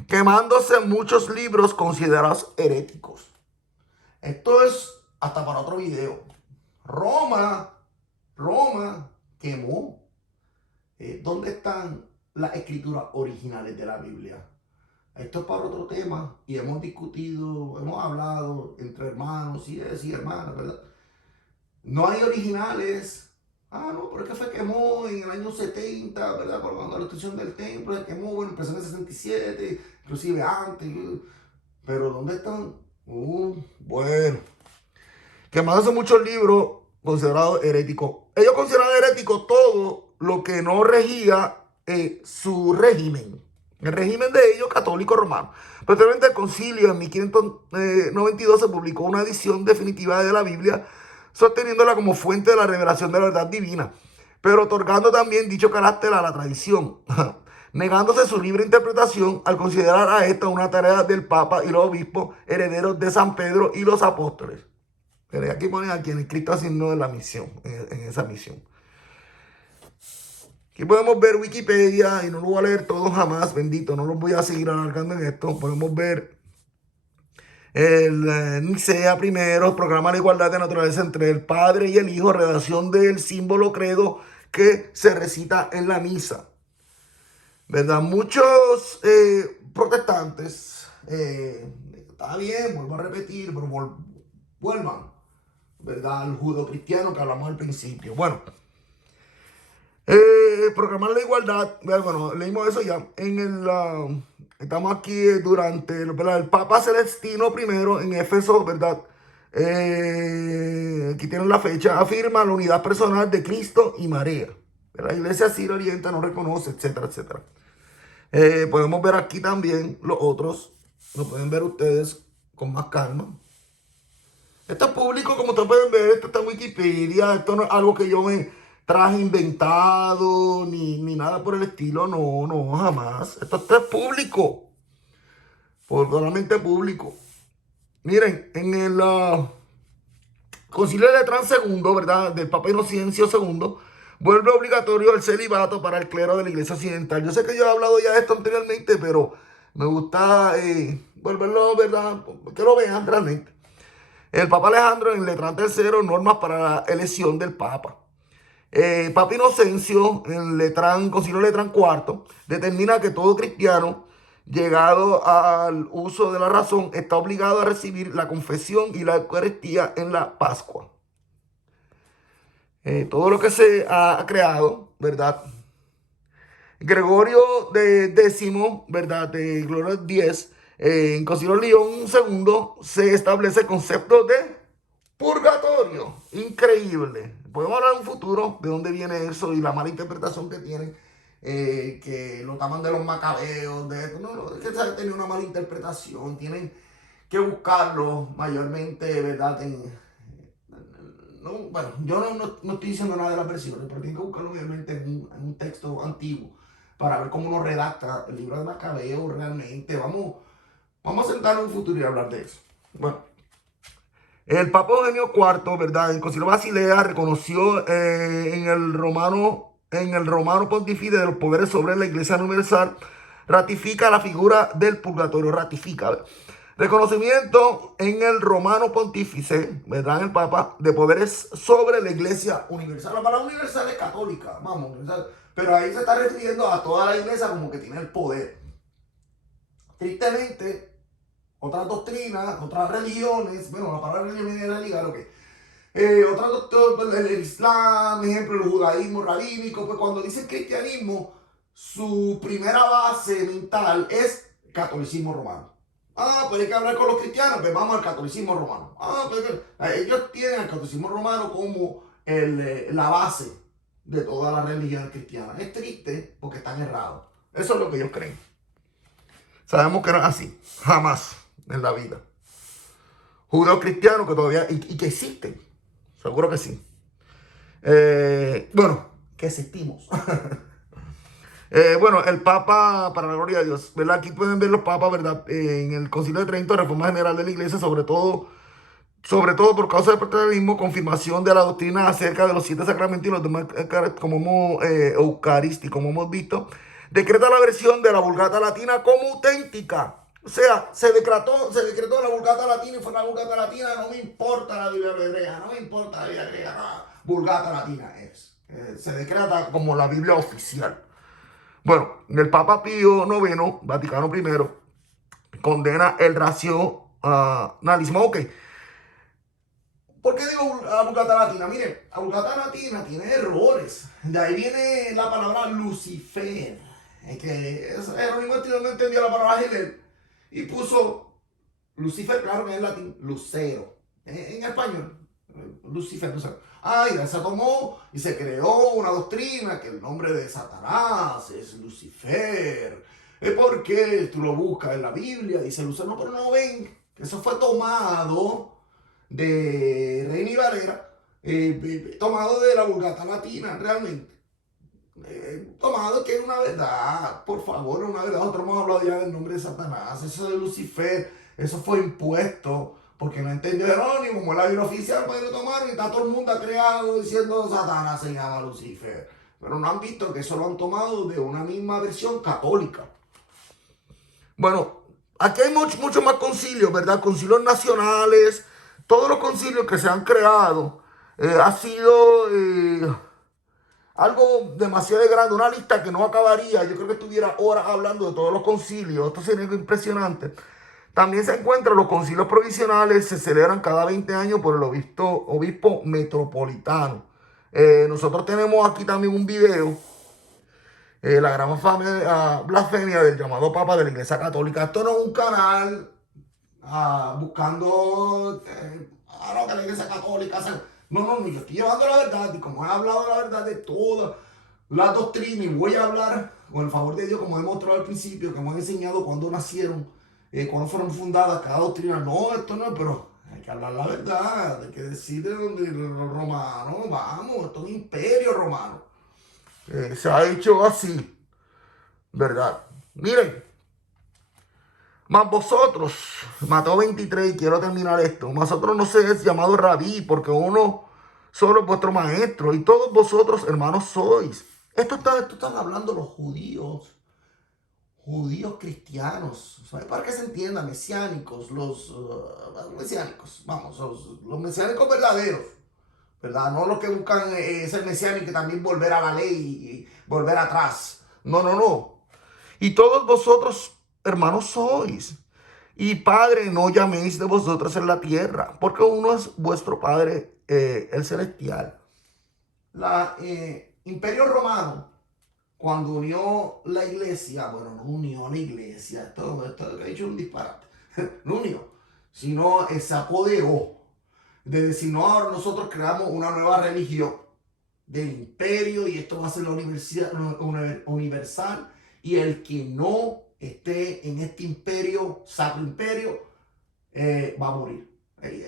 quemándose muchos libros considerados heréticos. Esto es hasta para otro video. Roma quemó. ¿Dónde están las escrituras originales de la Biblia? Esto es para otro tema y hemos discutido, hemos hablado entre hermanos y hermanas, ¿verdad? No hay originales. Ah, no, pero es que fue quemó en el año 70, ¿verdad? Cuando la destrucción del templo, se quemó, bueno, empezó en el 67, inclusive antes. Pero ¿dónde están? Bueno. Quemándose muchos libros considerados heréticos. Ellos consideraban herético todo lo que no regía su régimen. El régimen de ellos, católico romano. Posteriormente el concilio en 1592 se publicó una edición definitiva de la Biblia, sosteniéndola como fuente de la revelación de la verdad divina, pero otorgando también dicho carácter a la tradición, negándose su libre interpretación al considerar a esta una tarea del Papa y los obispos herederos de San Pedro y los apóstoles. Pero aquí ponen a quienes Cristo asignó en la misión, en esa misión. Aquí podemos ver Wikipedia, y no lo voy a leer todo jamás, bendito, no los voy a seguir alargando en esto. Podemos ver el Nicea primero, proclama la igualdad de naturaleza entre el Padre y el Hijo, redacción del símbolo credo que se recita en la misa. ¿Verdad? Muchos protestantes, está bien, vuelvo a repetir, pero vuelvan, ¿verdad? Al judo-cristiano que hablamos al principio. Bueno. Proclamar la igualdad, bueno, leímos eso ya. Estamos aquí durante el Papa Celestino I en Éfeso, ¿verdad? Aquí tienen la fecha, afirma la unidad personal de Cristo y María. La iglesia Sirio Oriente no reconoce, etcétera, etcétera. Podemos ver aquí también los otros, lo pueden ver ustedes con más calma. Esto es público, como ustedes pueden ver, esto está en Wikipedia, esto no es algo que yo me traje inventado, ni nada por el estilo, no, jamás. Esto es público, totalmente público. Miren, en el Concilio de Letrán II, ¿verdad?, del Papa Inocencio II, vuelve obligatorio el celibato para el clero de la Iglesia Occidental. Yo sé que yo he hablado ya de esto anteriormente, pero me gusta volverlo, ¿verdad?, que lo vean realmente. El Papa Alejandro en Letrán III, normas para la elección del Papa. Papa Inocencio, en Concilio Letrán IV, determina que todo cristiano llegado al uso de la razón está obligado a recibir la confesión y la Eucaristía en la Pascua. Todo lo que se ha creado, ¿verdad? Gregorio X, ¿verdad? De Gloria 10, en Concilio León II se establece el concepto de purgatorio. Increíble. Podemos hablar en un futuro de dónde viene eso y la mala interpretación que tienen, que lo taman de los macabeos, de esto. No, es que se ha tenido una mala interpretación. Tienen que buscarlo mayormente, ¿verdad? Bueno, yo no estoy diciendo nada de las versiones, pero tienen que buscarlo obviamente en un texto antiguo para ver cómo uno redacta el libro de Macabeo realmente. Vamos a sentarnos en un futuro y hablar de eso. Bueno. El Papa Eugenio IV, ¿verdad?, en Concilio Basilea reconoció en el romano pontífice de los poderes sobre la Iglesia Universal, ratifica la figura del purgatorio, Reconocimiento en el romano pontífice, ¿verdad? En el Papa, de poderes sobre la Iglesia universal. La palabra universal es católica, vamos, universal, pero ahí se está refiriendo a toda la Iglesia como que tiene el poder. Tristemente, otras doctrinas, otras religiones, bueno, la palabra religión viene de religar, ok. Otras doctrinas, el Islam, ejemplo, el judaísmo rabínico, pues cuando dicen cristianismo, su primera base mental es catolicismo romano. Ah, pero hay que hablar con los cristianos, pues vamos al catolicismo romano. Ah, pero ellos tienen al catolicismo romano como la base de todas las religiones cristianas. Es triste porque están errados. Eso es lo que ellos creen. Sabemos que no es así. Jamás en la vida. Judeos cristianos que todavía, y que existen. Seguro que sí. Bueno, que existimos. Bueno, el Papa, para la gloria de Dios, ¿verdad? Aquí pueden ver los papas, ¿verdad? En el Concilio de Trento, Reforma General de la Iglesia, sobre todo por causa del protestantismo, confirmación de la doctrina acerca de los 7 sacramentos y los demás como eucarísticos, como hemos visto, decreta la versión de la Vulgata Latina como auténtica. O sea, se decretó la Vulgata Latina y fue la Vulgata Latina, no me importa la Biblia hebrea, no me importa la Biblia griega, no, Vulgata Latina es. Se decreta como la Biblia oficial. Bueno, el Papa Pío IX, Vaticano I, condena el racionalismo. Ok. ¿Por qué digo la Vulgata Latina? Miren, la Vulgata Latina tiene errores. De ahí viene la palabra Lucifer. Es que Jerónimo no entendió la palabra Hegel y puso Lucifer, claro que es en latín, lucero. En español, Lucifer, no sé. Ah, y se tomó y se creó una doctrina que el nombre de Satanás es Lucifer. Es porque tú lo buscas en la Biblia, dice Lucifer, no, pero no ven que eso fue tomado de Reina y Valera, tomado de la Vulgata Latina, realmente. Tomado que es una verdad, por favor, es una verdad. Nosotros hemos hablado ya del nombre de Satanás, eso de Lucifer, eso fue impuesto porque no entendió Jerónimo, como la Biblia oficial, pues lo tomaron y está todo el mundo ha creado diciendo Satanás se llama Lucifer. Pero no han visto que eso lo han tomado de una misma versión católica. Bueno, aquí hay mucho más concilios, ¿verdad? Concilios nacionales, todos los concilios que se han creado, ha sido algo demasiado grande, una lista que no acabaría. Yo creo que estuviera horas hablando de todos los concilios, esto sería algo impresionante. También se encuentran los concilios provisionales, se celebran cada 20 años por el obispo metropolitano. Nosotros tenemos aquí también un video, la gran blasfemia del llamado Papa de la Iglesia Católica. Esto no es un canal buscando no, que la Iglesia Católica no, no, yo estoy llevando la verdad y como he hablado la verdad de todas las doctrinas y voy a hablar con el favor de Dios como he mostrado al principio, que hemos enseñado cuándo nacieron, cuándo fueron fundadas cada doctrina. No, esto no, pero hay que hablar la verdad, hay que decir de dónde los romanos, vamos, esto es un imperio romano. Se ha hecho así, ¿verdad? Miren, más vosotros, Mateo 23, y quiero terminar esto. Vosotros no seáis llamado rabí, porque uno solo es vuestro maestro, y todos vosotros hermanos sois. Esto están hablando los judíos cristianos, ¿sabe? Para que se entienda, mesiánicos, los mesiánicos, vamos, los mesiánicos verdaderos, ¿verdad? No los que buscan ser mesiánicos y también volver a la ley y volver atrás. No, no, no. Y todos vosotros hermanos sois. Y Padre no llaméis de vosotros en la tierra, porque uno es vuestro Padre, el celestial. Imperio Romano, cuando unió la iglesia, bueno, no unió la iglesia, esto que he dicho un disparate, no unió, sino se apoderó de decir, no, ahora nosotros creamos una nueva religión del imperio y esto va a ser la universal, y el que no esté en este imperio, sacro imperio, va a morir.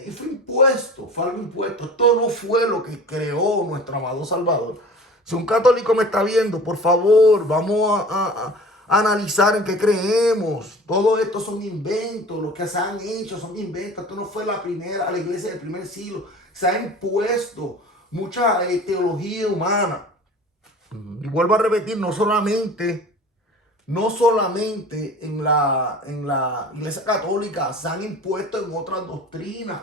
Y fue impuesto, fue algo impuesto. Esto no fue lo que creó nuestro amado Salvador. Si un católico me está viendo, por favor, vamos a analizar en qué creemos. Todo esto son inventos, lo que se han hecho son inventos. Esto no fue la iglesia del primer siglo. Se ha impuesto mucha teología humana. Y vuelvo a repetir, no solamente no solamente en la Iglesia Católica, se han impuesto en otras doctrinas.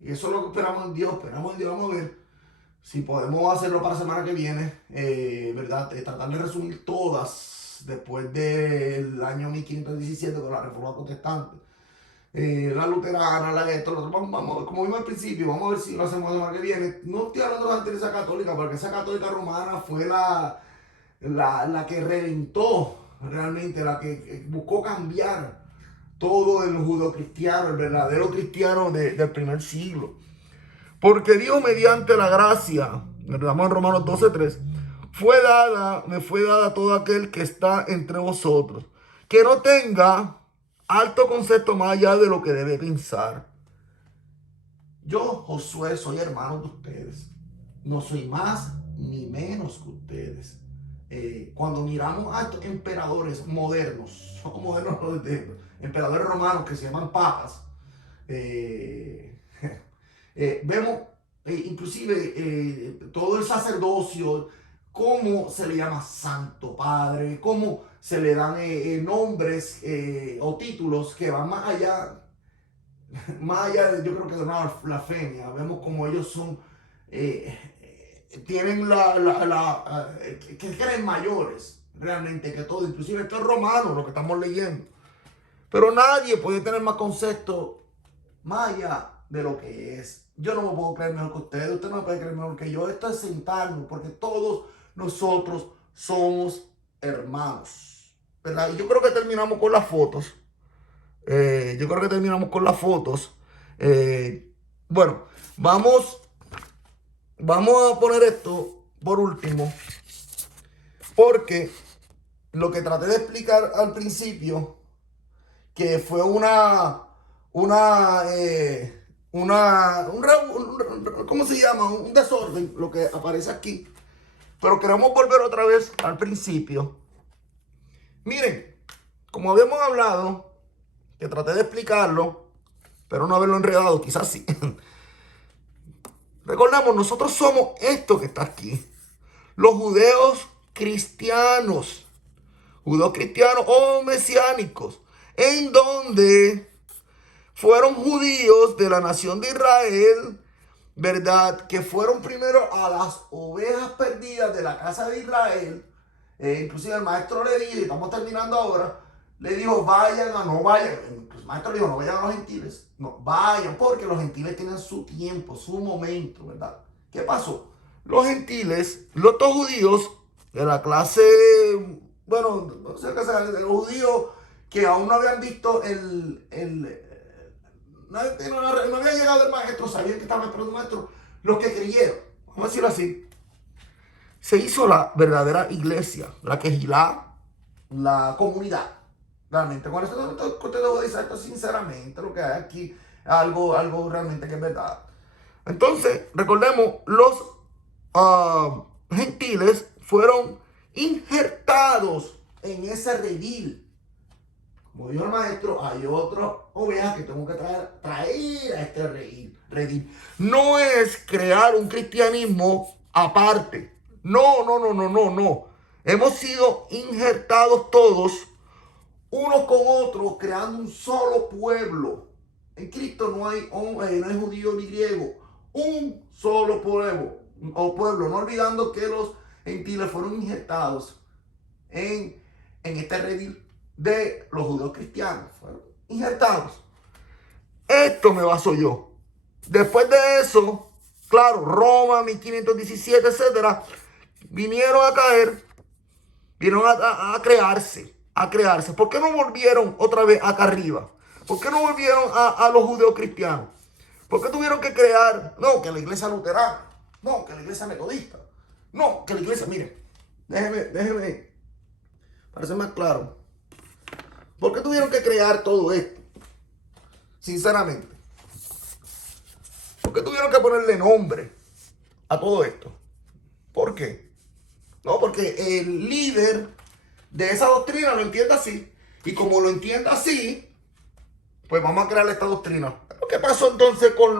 Y eso es lo que esperamos en Dios. Esperamos en Dios. Vamos a ver si podemos hacerlo para la semana que viene, ¿verdad? Tratar de resumir todas después del año 1517 con la Reforma Protestante. La luterana, la esto, lo otro. Vamos, como vimos al principio, vamos a ver si lo hacemos la semana que viene. No estoy hablando de la Iglesia Católica, porque esa católica romana fue la que reventó realmente, la que buscó cambiar todo el judeocristiano, el verdadero cristiano del primer siglo. Porque Dios, mediante la gracia, estamos en Romanos 12:3, me fue dada todo aquel que está entre vosotros, que no tenga alto concepto más allá de lo que debe pensar. Yo, Josué, soy hermano de ustedes. No soy más ni menos que ustedes. Cuando miramos a estos emperadores modernos, son modernos emperadores romanos que se llaman papas, vemos inclusive todo el sacerdocio, cómo se le llama Santo Padre, cómo se le dan nombres o títulos que van más allá yo creo que de una blasfemia. Vemos como ellos son, tienen que creen mayores realmente que todo, inclusive esto es romano lo que estamos leyendo. Pero nadie puede tener más concepto más allá de lo que es. Yo no me puedo creer mejor que usted no me puede creer mejor que yo. Esto es sentarnos, porque todos nosotros somos hermanos, ¿verdad? Y yo creo que terminamos con las fotos. Bueno, vamos a poner esto por último, porque lo que traté de explicar al principio, que fue ¿cómo se llama? Un desorden, lo que aparece aquí. Pero queremos volver otra vez al principio. Miren, como habíamos hablado, que traté de explicarlo, pero no haberlo enredado, quizás sí. Recordemos, nosotros somos esto que está aquí. Los judeos cristianos o mesiánicos, en donde fueron judíos de la nación de Israel, ¿verdad? Que fueron primero a las ovejas perdidas de la casa de Israel. Inclusive el maestro le dijo, y estamos terminando ahora, le dijo, no vayan. El maestro le dijo, no vayan a los gentiles. No, vayan, porque los gentiles tienen su tiempo, su momento, ¿verdad? ¿Qué pasó? Los gentiles, los judíos de la clase, bueno, no sé qué sea, los judíos que aún no habían visto no había llegado el maestro, sabían que estaba esperando el maestro, los que creyeron, vamos a decirlo así, se hizo la verdadera iglesia, la quejilá, la comunidad. Realmente, con esto te debo decir esto sinceramente, lo que hay aquí, algo realmente que es verdad. Entonces, recordemos, los gentiles fueron injertados en ese redil. Como dijo el maestro, hay otras ovejas que tengo que traer a este redil. No es crear un cristianismo aparte. No. Hemos sido injertados todos, unos con otros, creando un solo pueblo. En Cristo no hay judío ni griego. Un solo pueblo. No olvidando que los gentiles fueron injertados en este redil de los judíos cristianos. Fueron injertados. Esto me baso yo. Después de eso, claro, Roma, 1517, etcétera, vinieron a caer, vinieron a crearse. ¿Por qué no volvieron otra vez acá arriba? ¿Por qué no volvieron a los judíos cristianos? ¿Por qué tuvieron que crear? No, que la iglesia luterana. No, que la iglesia metodista. No, que la iglesia, miren, déjeme, para ser más claro. ¿Por qué tuvieron que crear todo esto? Sinceramente. ¿Por qué tuvieron que ponerle nombre a todo esto? ¿Por qué? No, porque el líder de esa doctrina lo entiende así. Y como lo entiende así, pues vamos a crear esta doctrina. ¿Qué pasó entonces con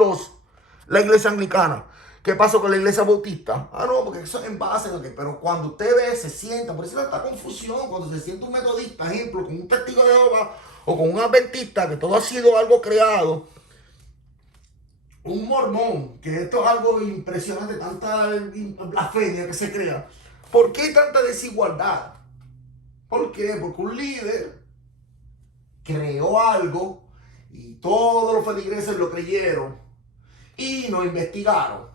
la iglesia anglicana? ¿Qué pasó con la iglesia bautista? Ah, no, porque eso es en base a lo que... Pero cuando usted ve, se sienta, por eso hay tanta confusión, cuando se siente un metodista, ejemplo, con un testigo de Jehová o con un adventista, que todo ha sido algo creado, un mormón, que esto es algo impresionante, tanta blasfemia que se crea. ¿Por qué tanta desigualdad? ¿Por qué? Porque un líder creó algo y todos los feligreses lo creyeron y no investigaron.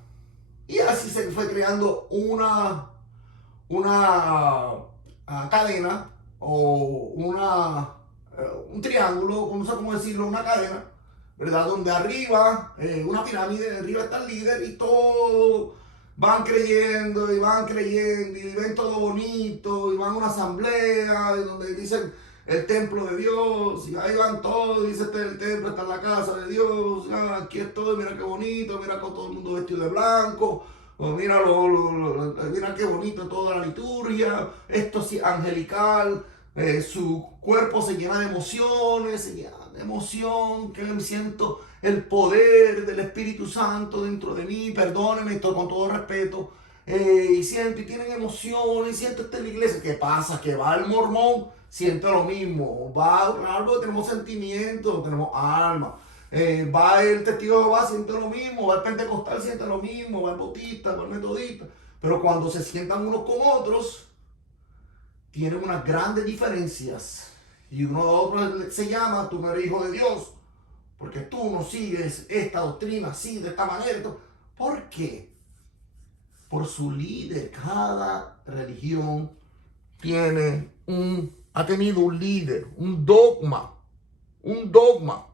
Y así se fue creando una cadena o un triángulo, no sé cómo decirlo, una cadena, ¿verdad? Donde arriba, una pirámide, arriba está el líder y todos van creyendo y ven todo bonito y van a una asamblea donde dicen el templo de Dios y ahí van todos, dice el templo está en la casa de Dios, aquí estoy, mira qué bonito, mira con todo el mundo vestido de blanco. Pues mira, mira qué bonito toda la liturgia, esto sí, angelical, su cuerpo se llena de emociones, se llena de emoción, que me siento el poder del Espíritu Santo dentro de mí, perdónenme esto con todo respeto, y siento, y tienen emociones, y siento esto en la iglesia. ¿Qué pasa? Que va el mormón, siente lo mismo, va algo, tenemos sentimientos, tenemos alma. Va el testigo de Jehová, siente lo mismo, va el pentecostal, siente lo mismo, va el bautista, va el metodista. Pero cuando se sientan unos con otros, tienen unas grandes diferencias. Y uno de otros se llama, tú no eres hijo de Dios, porque tú no sigues esta doctrina así, de esta manera. ¿Por qué? Por su líder. Cada religión ha tenido un líder, un dogma, un dogma.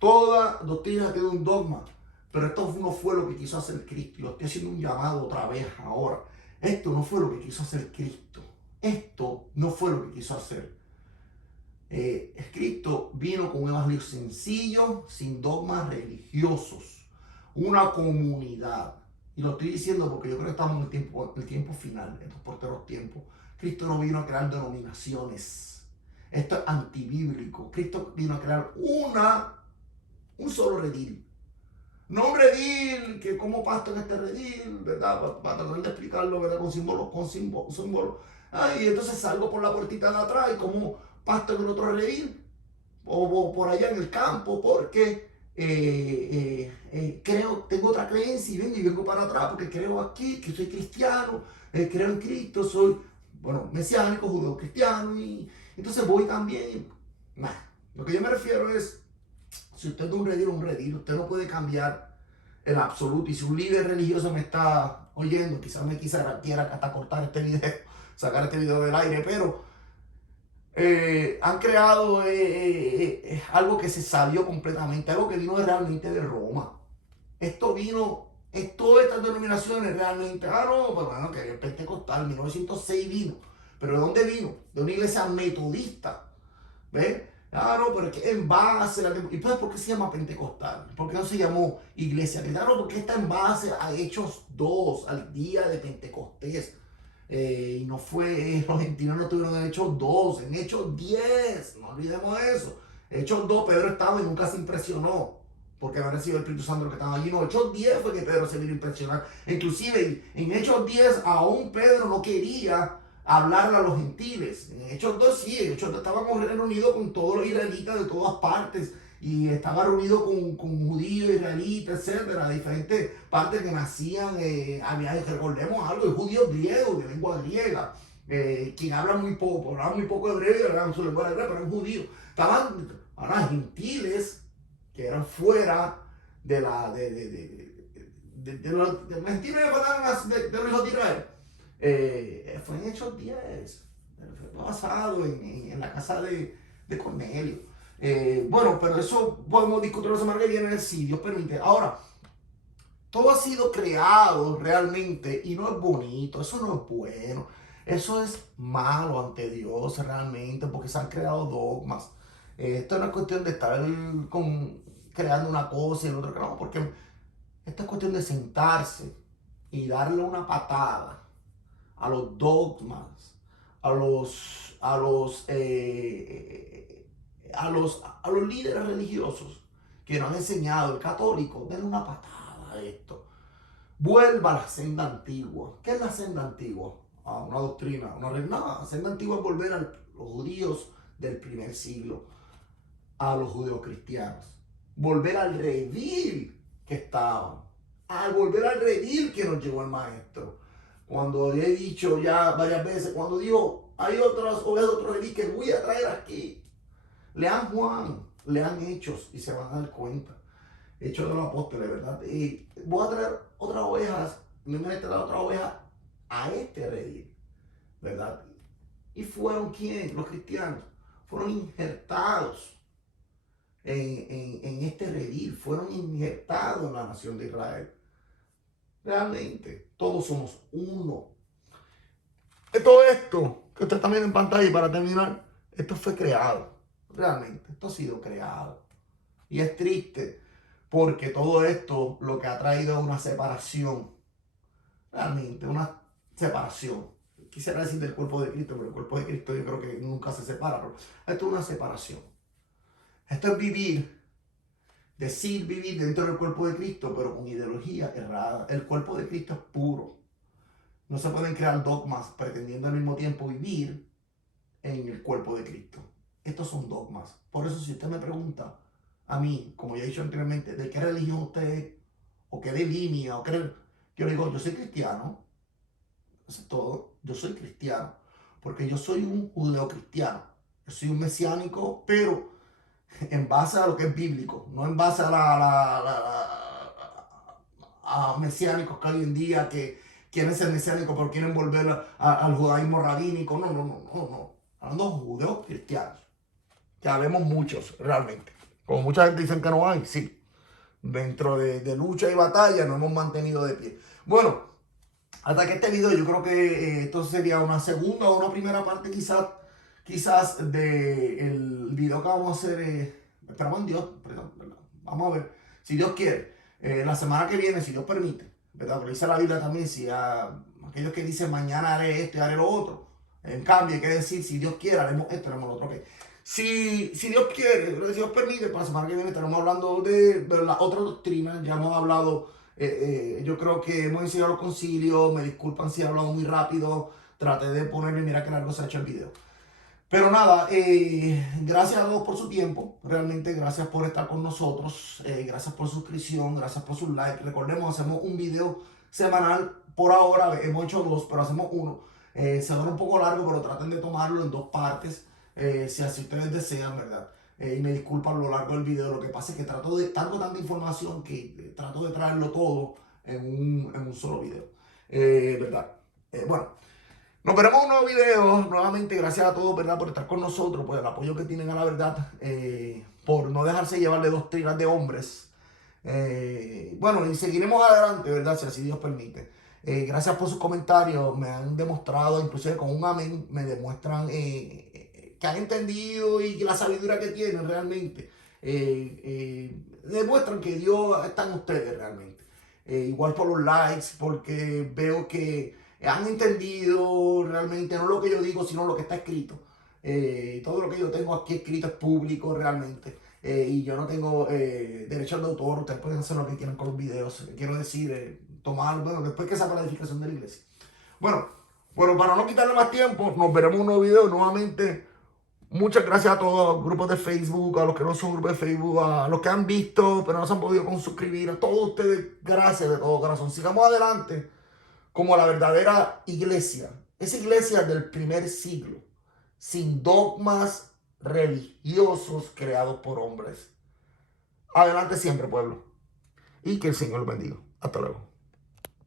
Toda doctrina tiene un dogma, pero esto no fue lo que quiso hacer Cristo. Yo estoy haciendo un llamado otra vez ahora. Esto no fue lo que quiso hacer Cristo. Esto no fue lo que quiso hacer. Cristo vino con un evangelio sencillo, sin dogmas religiosos. Una comunidad. Y lo estoy diciendo porque yo creo que estamos en el tiempo final, en estos porteros tiempos. Cristo no vino a crear denominaciones. Esto es antibíblico. Cristo vino a crear un solo redil. No un redil que como pasto en este redil, ¿verdad? Para tratar de explicarlo, ¿verdad? Con símbolo. Y entonces salgo por la puertita de atrás y como pasto en el otro redil. O por allá en el campo, porque tengo otra creencia y vengo para atrás porque creo aquí, que soy cristiano, creo en Cristo, soy, bueno, mesiánico, judeo cristiano, y entonces voy también. Nah, lo que yo me refiero es, si usted es un redil, usted no puede cambiar el absoluto. Y si un líder religioso me está oyendo, quizás quiera hasta cortar este video, sacar este video del aire, pero han creado algo que se salió completamente, algo que vino realmente de Roma. Todas estas denominaciones realmente, no, pero bueno, que el pentecostal, 1906 vino. ¿Pero de dónde vino? De una iglesia metodista. ¿Ves? No, pero es que en base a la... ¿Y entonces por qué se llama pentecostal? ¿Por qué no se llamó iglesia? Claro, porque está en base a Hechos 2, al día de Pentecostés. Y no fue, los gentiles no estuvieron en Hechos 2, en Hechos 10, no olvidemos eso. Hechos 2, Pedro estaba y nunca se impresionó, porque había recibido el Espíritu Santo lo que estaba allí. No, Hechos 10 fue que Pedro se vino a impresionar. Inclusive en Hechos 10 aún Pedro no quería hablarle a los gentiles. En Hechos 2 sí, en Hechos 2 estábamos reunidos con todos los israelitas de todas partes, y estaba reunido con judíos, israelitas, etcétera, diferentes partes que nacían, recordemos algo, de judíos griegos, de lengua griega, quien habla muy poco hebreo y hablaban su lengua hebrea, pero eran judíos. Estaban ahora gentiles que eran fuera de los gentiles de los hijos de Israel. Fue en Hechos 10, fue basado en la casa de Cornelio. Bueno, pero eso podemos discutirlo la semana que viene, si Dios permite. Ahora, todo ha sido creado realmente y no es bonito, eso no es bueno, eso es malo ante Dios realmente, porque se han creado dogmas. Esto no es cuestión de estar creando una cosa y el otro, no, porque esto es cuestión de sentarse y darle una patada a los dogmas, a los líderes religiosos que nos han enseñado, el católico, denle una patada a esto. Vuelva a la senda antigua. ¿Qué es la senda antigua? Una doctrina, una regla. No, la senda antigua es volver a los judíos del primer siglo, a los judíos cristianos. Volver al redil que estaban. Al volver al redil que nos llevó el maestro. Cuando he dicho ya varias veces, cuando dijo, hay otras ovejas de otro redil que voy a traer aquí. Lean Juan, lean Hechos y se van a dar cuenta. Hechos de los Apóstoles, ¿verdad? Y voy a traer otras ovejas, me voy a traer otras ovejas a este redil, ¿verdad? Y fueron ¿quién? Los cristianos. Fueron injertados en este redil, fueron injertados en la nación de Israel. Realmente, todos somos uno. Todo esto que usted está viendo en pantalla, y para terminar, esto fue creado. Realmente, esto ha sido creado. Y es triste porque todo esto lo que ha traído es una separación. Realmente, una separación. Quisiera decir del cuerpo de Cristo, pero el cuerpo de Cristo yo creo que nunca se separa. Pero esto es una separación. Esto es vivir, decir vivir dentro del cuerpo de Cristo, pero con ideología errada. El cuerpo de Cristo es puro. No se pueden crear dogmas pretendiendo al mismo tiempo vivir en el cuerpo de Cristo. Estos son dogmas. Por eso si usted me pregunta a mí, como ya he dicho anteriormente, de qué religión usted es, o qué de línea, o qué, yo le digo, yo soy cristiano. Eso es todo. Yo soy cristiano. Porque yo soy un judeo cristiano. Yo soy un mesiánico, pero en base a lo que es bíblico, no en base a mesiánicos que hoy en día que quieren ser mesiánicos pero quieren volver al judaísmo rabínico. No. Hablando de judeos cristianos, que habemos muchos realmente. Como mucha gente dicen que no hay, sí. Dentro de lucha y batalla nos hemos mantenido de pie. Bueno, hasta que este video yo creo que esto sería una segunda o una primera parte quizás del video que vamos a hacer. Esperamos en Dios, perdón, vamos a ver, si Dios quiere, la semana que viene, si Dios permite, ¿verdad? Pero dice la Biblia también, si aquellos que dicen mañana haré esto y haré lo otro, en cambio hay que decir, si Dios quiere, haremos esto, haremos lo otro. Okay. Si Dios quiere, si Dios permite, para la semana que viene estaremos hablando de la otra doctrina. Ya hemos hablado, yo creo que hemos enseñado los concilios. Me disculpan si he hablado muy rápido. Traté de ponerle, mira que largo se ha hecho el video. Pero nada, gracias a todos por su tiempo. Realmente gracias por estar con nosotros. Gracias por su suscripción, gracias por sus likes. Recordemos, hacemos un video semanal. Por ahora hemos hecho dos, pero hacemos uno. Se va un poco largo, pero traten de tomarlo en dos partes. Si así ustedes desean, ¿verdad? Y me disculpan a lo largo del video. Lo que pasa es que tanta información que trato de traerlo todo en un solo video. ¿Verdad? Bueno. Nos veremos en un nuevo video. Nuevamente, gracias a todos, ¿verdad? Por estar con nosotros, por el apoyo que tienen a la verdad, por no dejarse llevar de doctrinas de hombres. Bueno, y seguiremos adelante, ¿verdad? Si así Dios permite. Gracias por sus comentarios. Me han demostrado, inclusive con un amén, me demuestran que han entendido y que la sabiduría que tienen realmente. Demuestran que Dios está en ustedes realmente. Igual por los likes, porque veo que han entendido realmente no lo que yo digo, sino lo que está escrito. Todo lo que yo tengo aquí escrito es público realmente. Y yo no tengo derechos de autor. Ustedes pueden hacer lo que quieran con los videos. Quiero decir, tomar, bueno, después que esa la edificación de la iglesia. Bueno, para no quitarle más tiempo, nos veremos en un nuevo video nuevamente. Muchas gracias a todos los grupos de Facebook, a los que no son grupos de Facebook, a los que han visto pero no se han podido suscribir, a todos ustedes, gracias de todo corazón. Sigamos adelante como la verdadera iglesia, esa iglesia del primer siglo, sin dogmas religiosos creados por hombres. Adelante siempre, pueblo, y que el Señor los bendiga. Hasta luego.